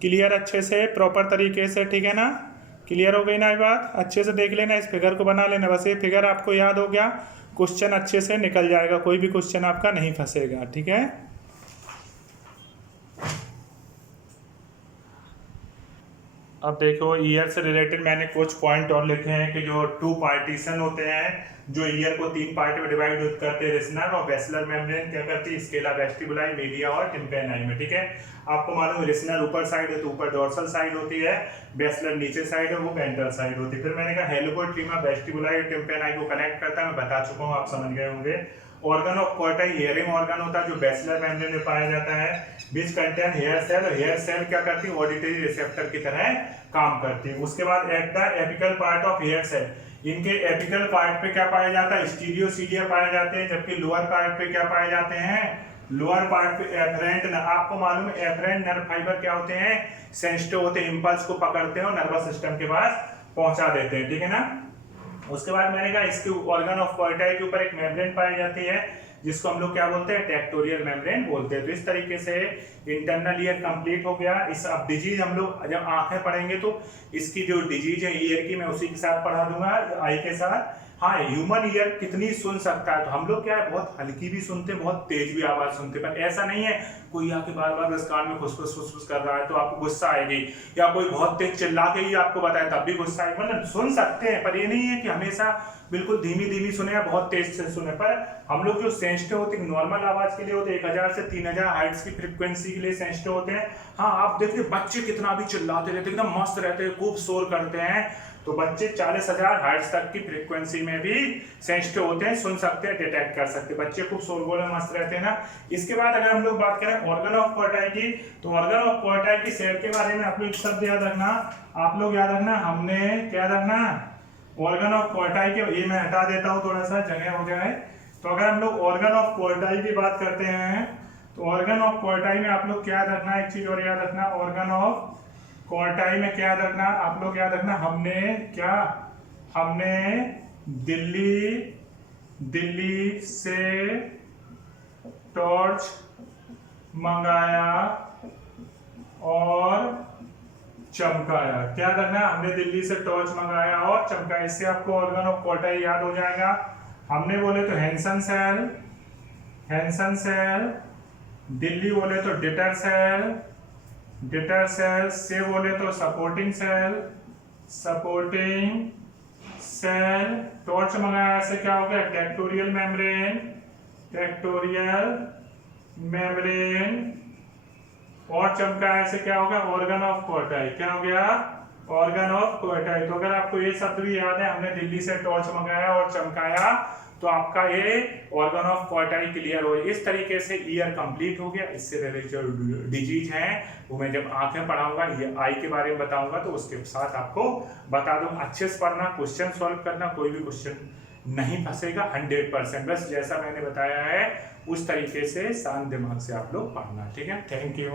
क्लियर, अच्छे से प्रॉपर तरीके से, ठीक है ना। क्लियर हो गई ना ये बात, अच्छे से देख लेना, इस फिगर को बना लेना। बस ये फिगर आपको याद हो गया, क्वेश्चन अच्छे से निकल जाएगा, कोई भी क्वेश्चन आपका नहीं फंसेगा, ठीक है। अब देखो ईयर से रिलेटेड मैंने कुछ पॉइंट और लिखे हैं कि जो 2 पार्टीशन होते हैं जो ईयर को 3 पार्ट में डिवाइड करते हैं, रेटिना और बेसिलर मेम्ब्रेन क्या करती है, स्केला, वेस्टिबुलाई, मीडिया और टिम्पैनाई में। ठीक है, आपको मालूम है रेटिना ऊपर साइड है तो ऊपर डोर्सल साइड होती है, बेसिलर नीचे साइड है वो वेंट्रल साइड होती है। फिर मैंने कहा हेलिकोट्रीमा वेस्टिबुलाई और टिम्पैनाई को कनेक्ट करता है, मैं बता चुका हूँ, आप समझ गए होंगे। ऑर्गन ऑफ कोर्टाई हियरिंग ऑर्गन होता है जो बेसिलर मेम्ब्रेन में पाया जाता है, विच कंटेन हेयर सेल, और हेयर सेल क्या करती है, ऑडिटरी रिसेप्टर की तरह काम करती है। उसके बाद at the apical part of hair cell, इनके एपिकल पार्ट पे क्या पाया जाता है, स्टीरियोसीडिया पाए जाते हैं, जबकि लोअर पार्ट पे क्या पाए जाते हैं, लोअर पार्ट पे एफरेंट। आपको मालूम है एफरेंट नर्व फाइबर क्या होते हैं, सेंसिटिव होते हैं, इंपल्स को पकड़ते हैं और नर्वस सिस्टम के पास पहुंचा देते हैं। ठीक है ना। उसके बाद मैंने कहा इसके ऑर्गन ऑफ कोर्टाई के ऊपर एक मेम्ब्रेन पाई जाती है जिसको हम लोग क्या बोलते हैं, टेक्टोरियल मेम्ब्रेन बोलते हैं। तो इस तरीके से इंटरनल ईयर कंप्लीट हो गया। इस अब डिजीज हम लोग जब आंखें पढ़ेंगे तो इसकी जो डिजीज है ईयर की मैं उसी के साथ पढ़ा दूंगा, आई के साथ। हाँ, ह्यूमन ईयर कितनी सुन सकता है, तो हम लोग क्या है बहुत हल्की भी सुनते हैं, बहुत तेज भी आवाज सुनते हैं, पर ऐसा नहीं है कोई आके बार बार बस कान में फुसफुस फुसफुस कर रहा है तो आपको गुस्सा आएगी, या कोई बहुत तेज चिल्ला के ही आपको बताए तब भी गुस्सा आएगा। मतलब सुन सकते हैं, पर ये नहीं है कि हमेशा बिल्कुल धीमी धीमी सुने या बहुत तेज से सुने। पर हम लोग जो सेंसिटिव होते हैं नॉर्मल आवाज के लिए होते हैं 1000 से 3000 हर्ट्ज की फ्रीक्वेंसी के लिए सेंसिटिव होते हैं। हाँ, आप देखिए बच्चे कितना भी चिल्लाते रहते हैं, एकदम मस्त रहते हैं, खूब शोर करते हैं, तो बच्चे 40,000 हर्ट्ज तक की फ्रीक्वेंसी में भी सेंसिटिव होते हैं, सुन सकते हैं, डिटेक्ट कर सकते हैं। बच्चे खूब शोरगुल मस्त रहते हैं ना। इसके बाद अगर हम लोग बात करें ऑर्गन ऑफ कोर्टाई की, तो ऑर्गन ऑफ कोर्टाई की सेल के बारे में आप लोग शब्द याद रखना, आप लोग याद रखना, हमने क्या रखना, ऑर्गन ऑफ कोर्टाई के, ये मैं हटा देता हूँ थोड़ा सा जगह हो जाए। तो अगर हम लोग ऑर्गन ऑफ कोर्टाई की बात करते हैं तो ऑर्गन ऑफ कोर्टाई में आप लोग क्या याद रखना, एक चीज और याद रखना, ऑर्गन ऑफ कोर्टाई में क्या याद रखना, आप लोग याद रखना, हमने दिल्ली से टॉर्च मंगाया और चमकाया। क्या रखना, हमने दिल्ली से टॉर्च मंगाया और चमकाया। इससे आपको ऑर्गन ऑफ कोर्टाई याद हो जाएगा। हमने बोले तो हेंसन सेल, दिल्ली बोले तो डिटर सेल, से बोले तो सपोर्टिंग सेल, टॉर्च मंगाया से क्या हो गया, टेक्टोरियल मेम्ब्रेन, और चमकाया से क्या होगा, ऑर्गन ऑफ कोर्टाई। क्या हो गया, ऑर्गन ऑफ कोर्टाई। तो अगर आपको ये शब्द भी याद है, हमने दिल्ली से टॉर्च मंगाया और चमकाया, तो आपका ये ऑर्गन ऑफ कोर्टाई क्लियर हो। इस तरीके से ईयर कंप्लीट हो गया। इससे रिलेटेड जो डिजीज हैं वो मैं जब आंखें पढ़ाऊंगा, ये आई के बारे में बताऊंगा तो उसके साथ आपको बता दूंगा। अच्छे से पढ़ना, क्वेश्चन सॉल्व करना, कोई भी क्वेश्चन नहीं फंसेगा 100%। बस जैसा मैंने बताया है उस तरीके से शांत दिमाग से आप लोग पढ़ना। ठीक है, थैंक यू।